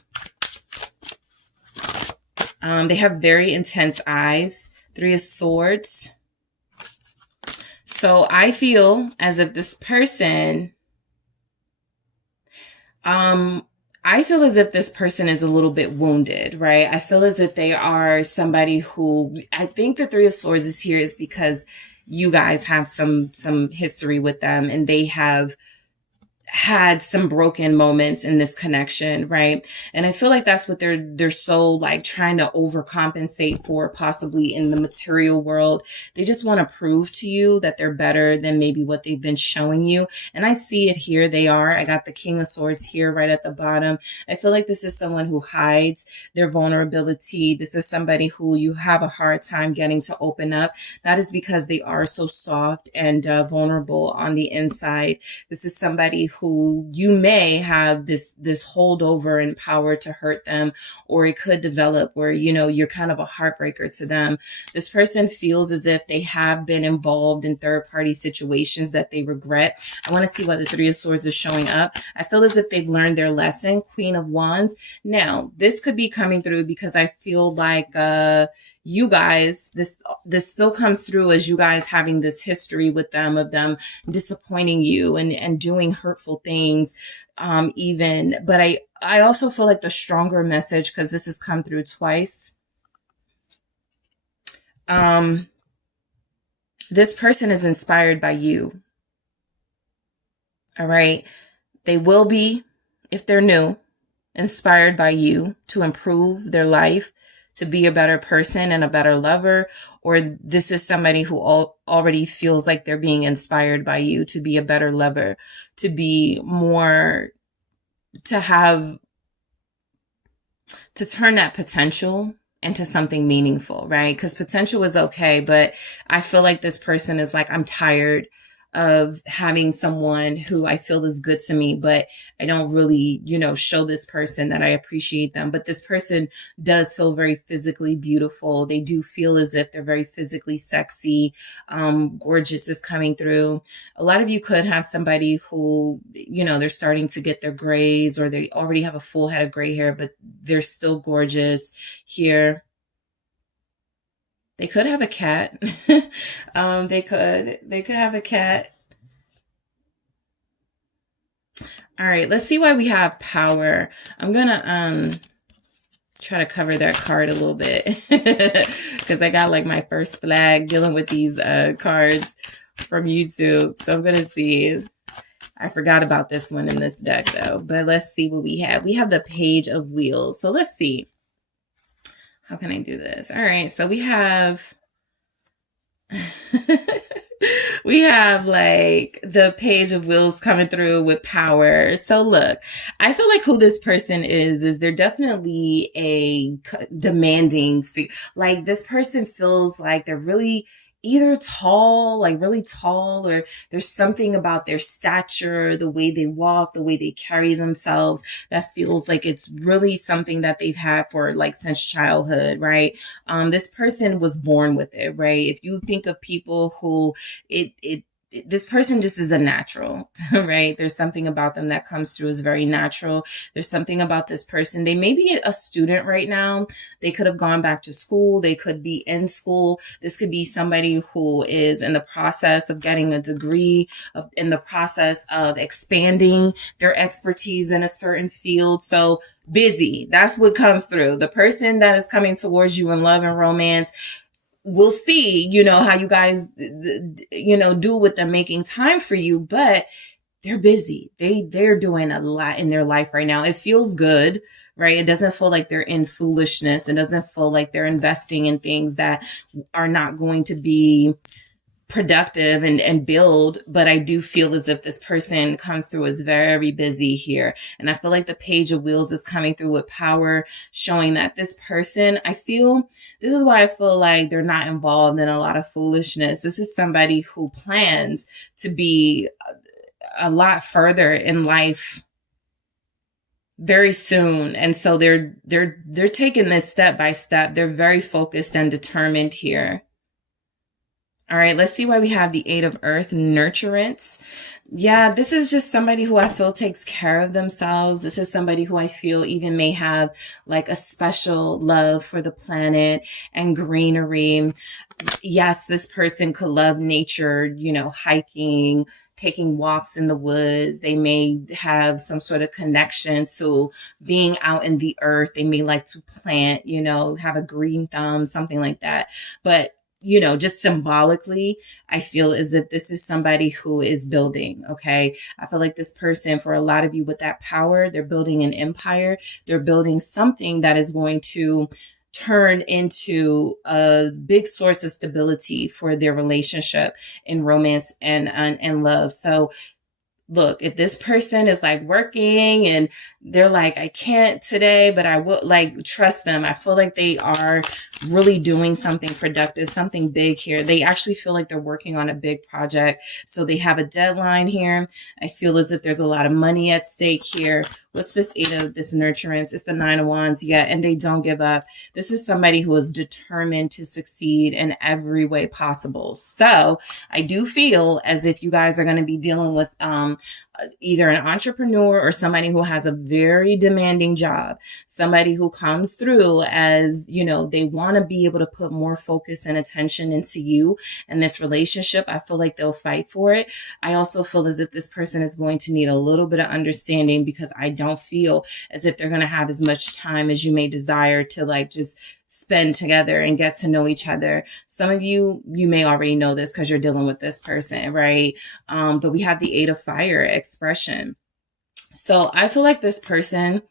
They have very intense eyes. 3 of Swords. So I feel as if this person, I feel as if this person is a little bit wounded, right? I feel as if they are somebody who, I think the 3 of Swords is here is because you guys have some history with them, and they have had some broken moments in this connection, right? And I feel like that's what they're so like trying to overcompensate for, possibly in the material world. They just want to prove to you that they're better than maybe what they've been showing you. And I see it here. They are. I got the King of Swords here right at the bottom. I feel like this is someone who hides their vulnerability. This is somebody who you have a hard time getting to open up. That is because they are so soft and vulnerable on the inside. This is somebody who you may have this holdover and power to hurt them, or it could develop where, you know, you're kind of a heartbreaker to them. This person feels as if they have been involved in third-party situations that they regret. I want to see why the Three of Swords is showing up. I feel as if they've learned their lesson. Queen of Wands. Now, this could be coming through because I feel like you guys, this still comes through as you guys having this history with them of them disappointing you and doing hurtful things, even. But I also feel like the stronger message, because this has come through twice. This person is inspired by you. All right. They will be, if they're new, inspired by you to improve their life, to be a better person and a better lover, or this is somebody who already feels like they're being inspired by you to be a better lover, to be more, to turn that potential into something meaningful, right? Because potential is okay, but I feel like this person is like, I'm tired of having someone who I feel is good to me, but I don't really, you know, show this person that I appreciate them. But this person does feel very physically beautiful. They do feel as if they're very physically sexy. Gorgeous is coming through. A lot of you could have somebody who, you know, they're starting to get their grays, or they already have a full head of gray hair, but they're still gorgeous here. They could have a cat. They could have a cat. All right, let's see why we have power. I'm gonna try to cover that card a little bit because I got like my first flag dealing with these cards from YouTube. So I'm gonna see. I forgot about this one in this deck though, but let's see what we have. We have the Page of Wheels. So let's see. How can I do this? All right, so we have we have like the Page of Wheels coming through with power. So look, I feel like who this person is they're definitely a demanding figure. Like this person feels like they're really either tall, like really tall, or there's something about their stature, the way they walk, the way they carry themselves that feels like it's really something that they've had for like since childhood, right? This person was born with it, right? If you think of people who this person just is a natural, right? There's something about them that comes through as very natural. There's something about this person. They may be a student right now. They could have gone back to school. They could be in school. This could be somebody who is in the process of getting a degree, in the process of expanding their expertise in a certain field. So busy. That's what comes through. The person that is coming towards you in love and romance, we'll see, you know, how you guys, you know, do with them making time for you, but they're busy. They're doing a lot in their life right now. It feels good, right? It doesn't feel like they're in foolishness. It doesn't feel like they're investing in things that are not going to be productive and build, but I do feel as if this person comes through as very busy here. And I feel like the Page of Wheels is coming through with power, showing that this person, this is why I feel like they're not involved in a lot of foolishness. This is somebody who plans to be a lot further in life very soon. And so they're taking this step by step. They're very focused and determined here. All right, let's see why we have the Eight of Earth, nurturance. Yeah, this is just somebody who I feel takes care of themselves. This is somebody who I feel even may have like a special love for the planet and greenery. Yes, this person could love nature, you know, hiking, taking walks in the woods. They may have some sort of connection to being out in the earth. They may like to plant, you know, have a green thumb, something like that. But you know, just symbolically, I feel as if this is somebody who is building, okay? I feel like this person, for a lot of you with that power, they're building an empire. They're building something that is going to turn into a big source of stability for their relationship in romance and love. So look, if this person is like working and they're like, I can't today, but I will, like, trust them. I feel like they are really doing something productive, something big here. They actually feel like they're working on a big project. So they have a deadline here. I feel as if there's a lot of money at stake here. What's this 8 of this nurturance? It's the 9 of Wands. Yeah. And they don't give up. This is somebody who is determined to succeed in every way possible. So I do feel as if you guys are going to be dealing with, either an entrepreneur or somebody who has a very demanding job, somebody who comes through as, you know, they want to be able to put more focus and attention into you and this relationship. I feel like they'll fight for it. I also feel as if this person is going to need a little bit of understanding, because I don't feel as if they're going to have as much time as you may desire to like just spend together and get to know each other. Some of you may already know this because you're dealing with this person, right? But we have the 8 of Fire, expression. So I feel like this person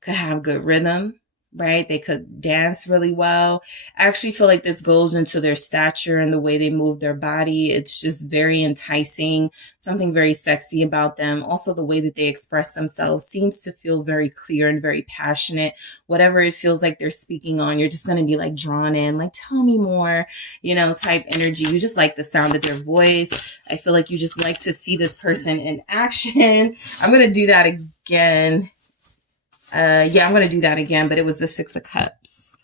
could have good rhythm, right? They could dance really well. I actually feel like this goes into their stature and the way they move their body. It's just very enticing, something very sexy about them. Also, the way that they express themselves seems to feel very clear and very passionate. Whatever it feels like they're speaking on, you're just going to be like drawn in, like, tell me more, you know, type energy. You just like the sound of their voice. I feel like you just like to see this person in action. I'm going to do that again. Yeah, I'm going to do that again, but it was the 6 of Cups.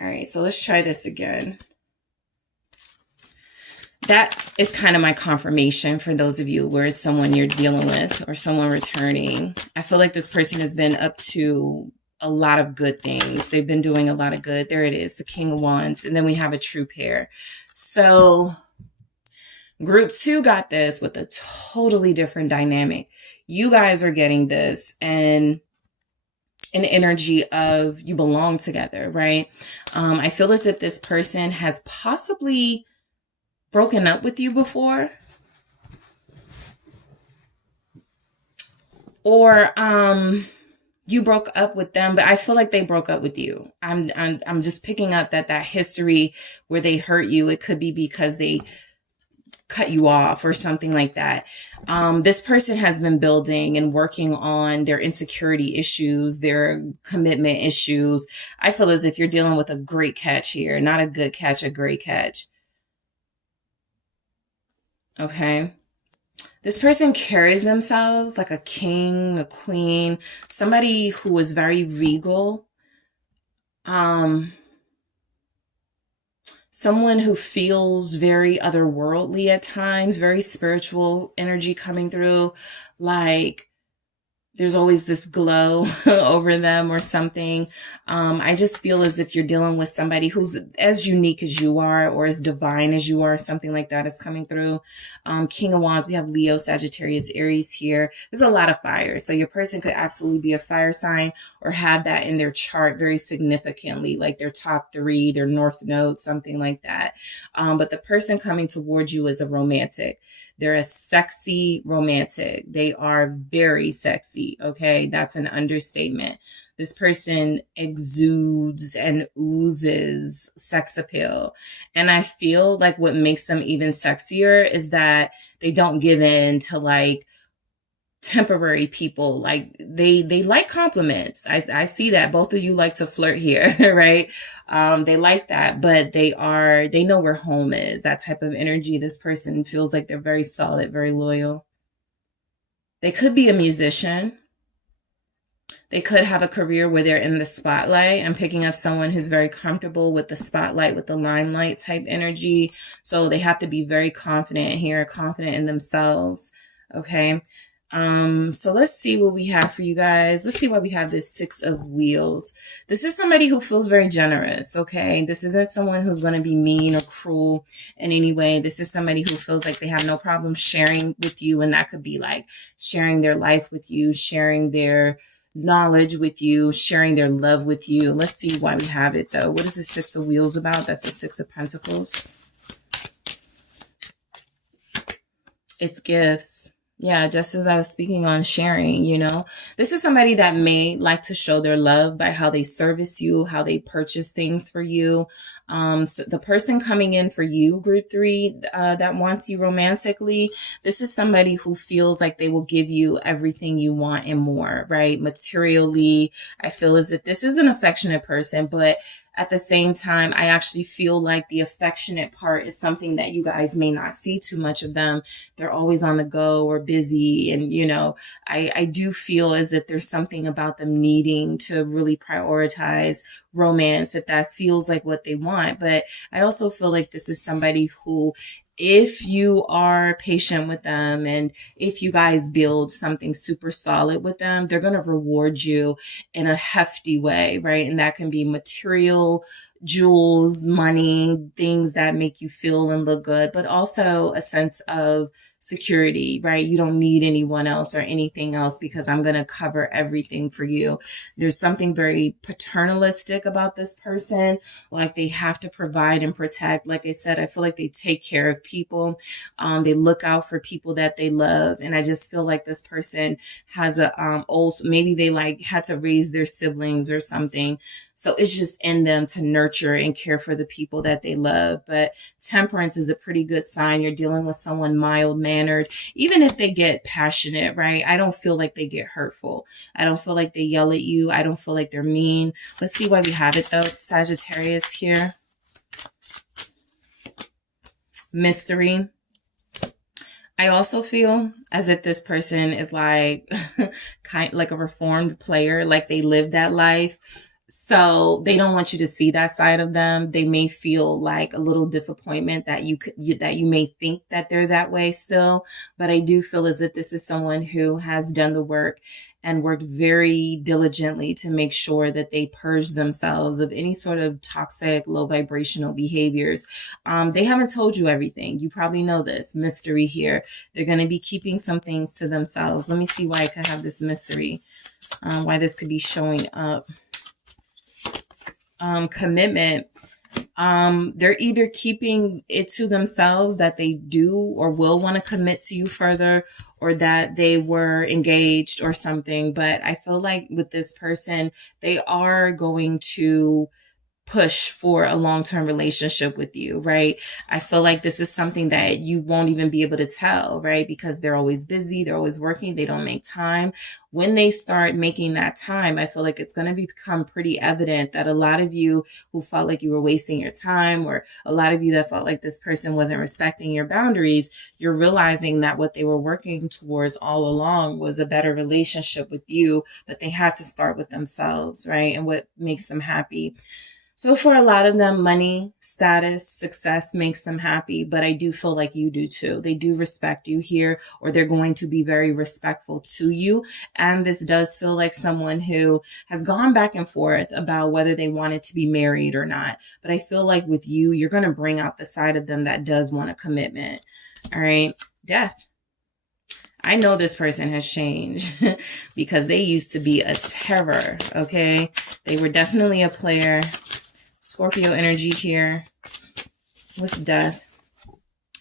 All right, so let's try this again. That is kind of my confirmation for those of you where it's someone you're dealing with or someone returning. I feel like this person has been up to a lot of good things. They've been doing a lot of good. There it is, the King of Wands. And then we have a true pair. So group 2 got this with a totally different dynamic. You guys are getting this and an energy of you belong together, right? I feel as if this person has possibly broken up with you before, or you broke up with them, but I feel like they broke up with you. I'm just picking up that history where they hurt you. It could be because they cut you off or something like that. This person has been building and working on their insecurity issues, their commitment issues. I feel as if you're dealing with a great catch here, not a good catch, a great catch. Okay. This person carries themselves like a king, a queen, somebody who is very regal. Someone who feels very otherworldly at times, very spiritual energy coming through, like there's always this glow over them or something. I just feel as if you're dealing with somebody who's as unique as you are or as divine as you are. Something like that is coming through. King of Wands, we have Leo, Sagittarius, Aries here. There's a lot of fire. So your person could absolutely be a fire sign or have that in their chart very significantly, like their top 3, their north node, something like that. But the person coming towards you is a romantic. They're a sexy romantic. They are very sexy. Okay. That's an understatement. This person exudes and oozes sex appeal. And I feel like what makes them even sexier is that they don't give in to like temporary people. Like they like compliments. I see that both of you like to flirt here, right? They like that, but they know where home is, that type of energy. This person feels like they're very solid, very loyal. They could be a musician. They could have a career where they're in the spotlight. I'm picking up someone who's very comfortable with the spotlight, with the limelight type energy. So they have to be very confident here, confident in themselves. Okay. So let's see what we have for you guys. Let's see why we have this 6 of Wheels. This is somebody who feels very generous. Okay. This isn't someone who's going to be mean or cruel in any way. This is somebody who feels like they have no problem sharing with you. And that could be like sharing their life with you, sharing their knowledge with you, sharing their love with you. Let's see why we have it though. What is the 6 of Wheels about? That's the 6 of Pentacles. It's gifts. Yeah, just as I was speaking on sharing, this is somebody that may like to show their love by how they service you, how they purchase things for you. So the person coming in for you, group three, that wants you romantically, this is somebody who feels like they will give you everything you want and more, right? Materially, I feel as if this is an affectionate person, but at the same time, I actually feel like the affectionate part is something that you guys may not see too much of them. They're always on the go or busy. And, I do feel as if there's something about them needing to really prioritize romance if that feels like what they want. But I also feel like this is somebody who, if you are patient with them and if you guys build something super solid with them, they're going to reward you in a hefty way, right? And that can be material, jewels, money, things that make you feel and look good, but also a sense of security, right? You don't need anyone else or anything else because I'm going to cover everything for you. There's something very paternalistic about this person. Like they have to provide and protect. Like I said, I feel like they take care of people. They look out for people that they love. And I just feel like this person has maybe they like had to raise their siblings or something. So it's just in them to nurture and care for the people that they love. But temperance is a pretty good sign. You're dealing with someone mild-mannered. Even if they get passionate, right? I don't feel like they get hurtful. I don't feel like they yell at you. I don't feel like they're mean. Let's see why we have it though. Sagittarius here. Mystery. I also feel as if this person is like like a reformed player, like they lived that life. So they don't want you to see that side of them. They may feel like a little disappointment that you may think that they're that way still. But I do feel as if this is someone who has done the work and worked very diligently to make sure that they purge themselves of any sort of toxic, low vibrational behaviors. They haven't told you everything. You probably know this. Mystery here. They're going to be keeping some things to themselves. Let me see why I could have this mystery. Why this could be showing up. Commitment. They're either keeping it to themselves that they do or will want to commit to you further, or that they were engaged or something. But I feel like with this person, they are going to push for a long-term relationship with you, right? I feel like this is something that you won't even be able to tell, right? Because they're always busy, they're always working, they don't make time. When they start making that time, I feel like it's going to become pretty evident that a lot of you who felt like you were wasting your time, or a lot of you that felt like this person wasn't respecting your boundaries, you're realizing that what they were working towards all along was a better relationship with you, but they had to start with themselves, right? And what makes them happy. So for a lot of them, money, status, success makes them happy, but I do feel like you do too. They do respect you here, or they're going to be very respectful to you. And this does feel like someone who has gone back and forth about whether they wanted to be married or not. But I feel like with you, you're going to bring out the side of them that does want a commitment. All right. Death. I know this person has changed because they used to be a terror. Okay. They were definitely a player. Scorpio energy here. What's death?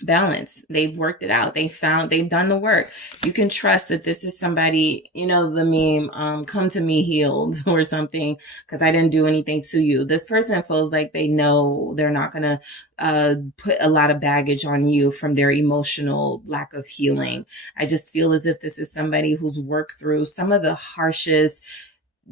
Balance. They've worked it out. They've done the work. You can trust that this is somebody, the meme, come to me healed or something, because I didn't do anything to you. This person feels like they know they're not going to put a lot of baggage on you from their emotional lack of healing. I just feel as if this is somebody who's worked through some of the harshest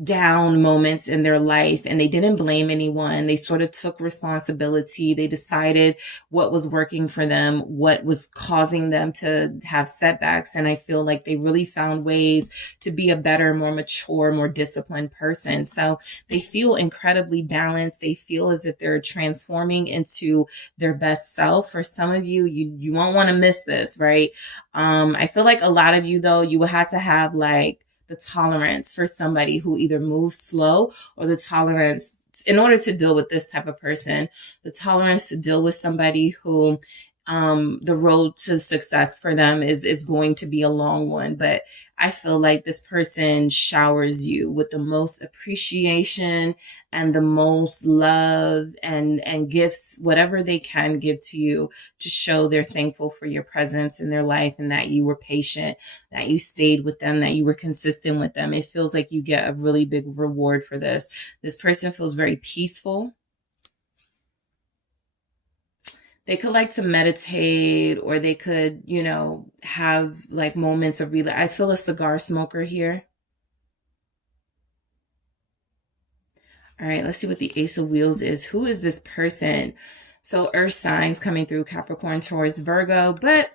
down moments in their life, and they didn't blame anyone. They sort of took responsibility. They decided what was working for them, what was causing them to have setbacks. And I feel like they really found ways to be a better, more mature, more disciplined person. So they feel incredibly balanced. They feel as if they're transforming into their best self. For some of you, you won't want to miss this, right? I feel like a lot of you though, you will have to have like the tolerance for somebody who either moves slow, or the tolerance in order to deal with this type of person, the tolerance to deal with somebody who The road to success for them is going to be a long one, but I feel like this person showers you with the most appreciation and the most love and gifts, whatever they can give to you, to show they're thankful for your presence in their life and that you were patient, that you stayed with them, that you were consistent with them. It feels like you get a really big reward for this. This person feels very peaceful. They could like to meditate, or they could, have like moments of I feel a cigar smoker here. All right, let's see what the Ace of Wheels is. Who is this person? So earth signs coming through: Capricorn, Taurus, Virgo. But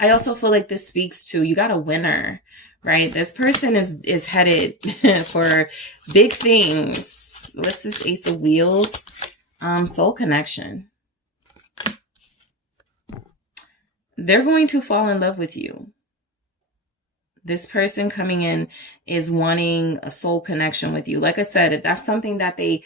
I also feel like this speaks to, you got a winner, right? This person is headed for big things. What's this Ace of Wheels? Soul connection. They're going to fall in love with you. This person coming in is wanting a soul connection with you. Like I said, if that's something that they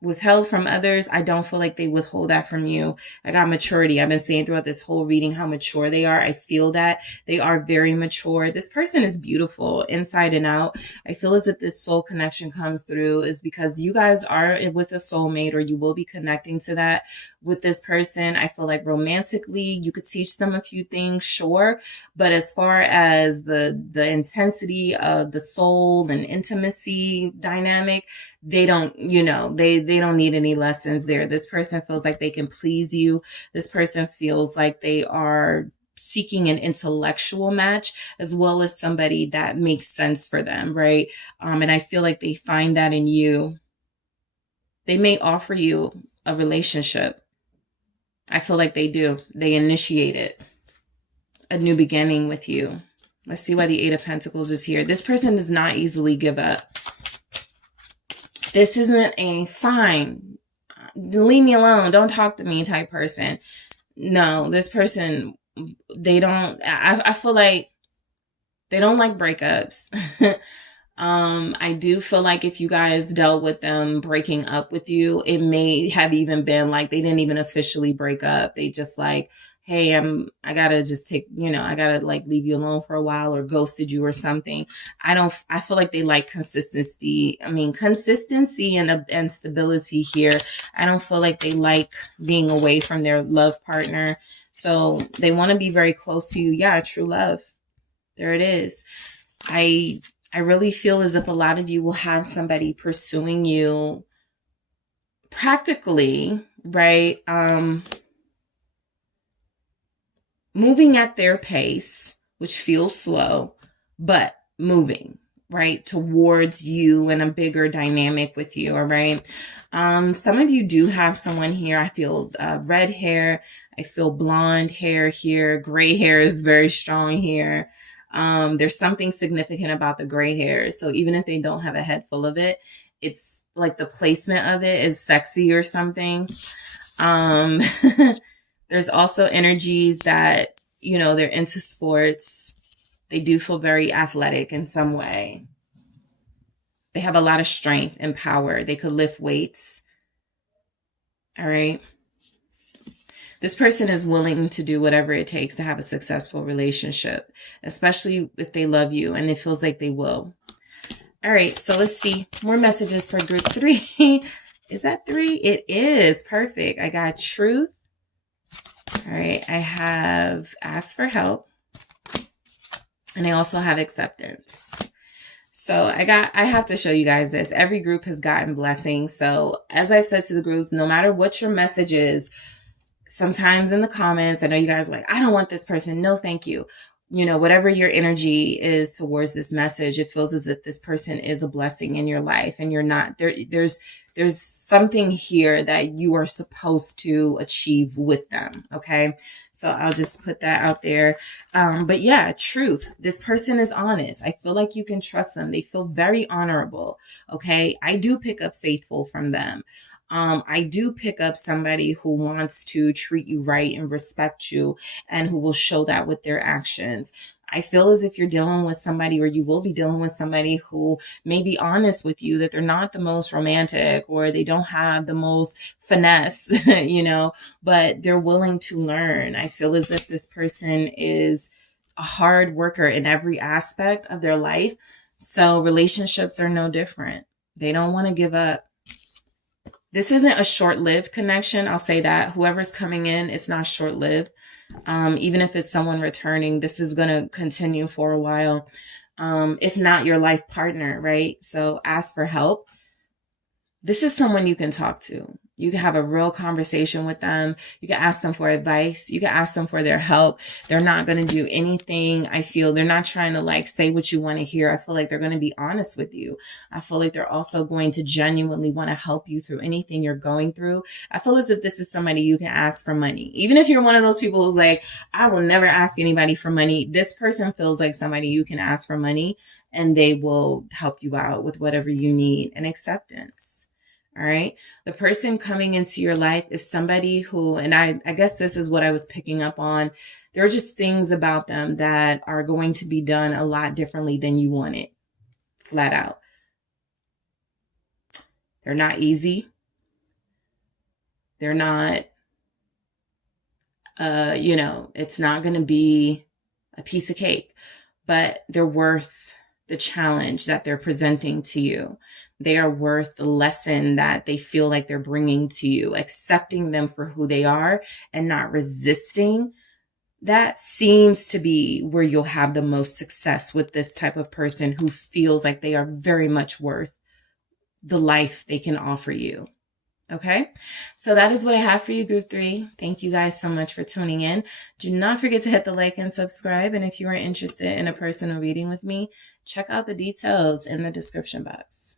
withheld from others, I don't feel like they withhold that from you. I got maturity. I've been saying throughout this whole reading how mature they are. I feel that they are very mature. This person is beautiful inside and out. I feel as if this soul connection comes through is because you guys are with a soulmate, or you will be connecting to that with this person. I feel like romantically, you could teach them a few things, sure. But as far as the intensity of the soul and intimacy dynamic, they don't, they don't need any lessons there. This person feels like they can please you. This person feels like they are seeking an intellectual match, as well as somebody that makes sense for them, right? And I feel like they find that in you. They may offer you a relationship. I feel like they do. They initiate it. A new beginning with you. Let's see why the Eight of Pentacles is here. This person does not easily give up. This isn't a fine, leave me alone, don't talk to me type person. No, this person, I feel like they don't like breakups. I do feel like if you guys dealt with them breaking up with you, it may have even been like they didn't even officially break up. They just like, hey, I gotta just I gotta like leave you alone for a while, or ghosted you or something. I feel like they like consistency. Consistency and stability here. I don't feel like they like being away from their love partner. So they want to be very close to you. Yeah, true love. There it is. I really feel as if a lot of you will have somebody pursuing you practically, right? Moving at their pace, which feels slow, but moving, right, towards you and a bigger dynamic with you, all right? Some of you do have someone here. I feel red hair. I feel blonde hair here. Gray hair is very strong here. There's something significant about the gray hair. So even if they don't have a head full of it, it's like the placement of it is sexy or something. There's also energies that, they're into sports. They do feel very athletic in some way. They have a lot of strength and power. They could lift weights. All right. This person is willing to do whatever it takes to have a successful relationship, especially if they love you, and it feels like they will. All right, so let's see more messages for group 3. Is that 3? It is. Perfect. I got truth. All right, I have ask for help, and I also have acceptance. So I have to show you guys this. Every group has gotten blessings. So as I've said to the groups, no matter what your message is, sometimes in the comments, I know you guys are like, I don't want this person. No, thank you. Whatever your energy is towards this message, it feels as if this person is a blessing in your life, and you're not there. There's something here that you are supposed to achieve with them. Okay. So I'll just put that out there. But yeah, truth. This person is honest. I feel like you can trust them. They feel very honorable. Okay. I do pick up faithful from them. I do pick up somebody who wants to treat you right and respect you, and who will show that with their actions. I feel as if you're dealing with somebody, or you will be dealing with somebody who may be honest with you that they're not the most romantic, or they don't have the most finesse, but they're willing to learn. I feel as if this person is a hard worker in every aspect of their life. So relationships are no different. They don't want to give up. This isn't a short-lived connection. I'll say that. Whoever's coming in, it's not short-lived. Even if it's someone returning, this is going to continue for a while. If not your life partner, right? So ask for help. This is someone you can talk to. You can have a real conversation with them. You can ask them for advice. You can ask them for their help. They're not going to do anything. I feel they're not trying to say what you want to hear. I feel like they're going to be honest with you. I feel like they're also going to genuinely want to help you through anything you're going through. I feel as if this is somebody you can ask for money. Even if you're one of those people who's like, I will never ask anybody for money. This person feels like somebody you can ask for money, and they will help you out with whatever you need and acceptance. All right. The person coming into your life is somebody who, and I guess this is what I was picking up on. There are just things about them that are going to be done a lot differently than you want it. Flat out. They're not easy. They're not, it's not going to be a piece of cake, but they're worth the challenge that they're presenting to you. They are worth the lesson that they feel like they're bringing to you. Accepting them for who they are and not resisting, that seems to be where you'll have the most success with this type of person who feels like they are very much worth the life they can offer you. Okay, so that is what I have for you, Group 3. Thank you guys so much for tuning in. Do not forget to hit the like and subscribe. And if you are interested in a personal reading with me, check out the details in the description box.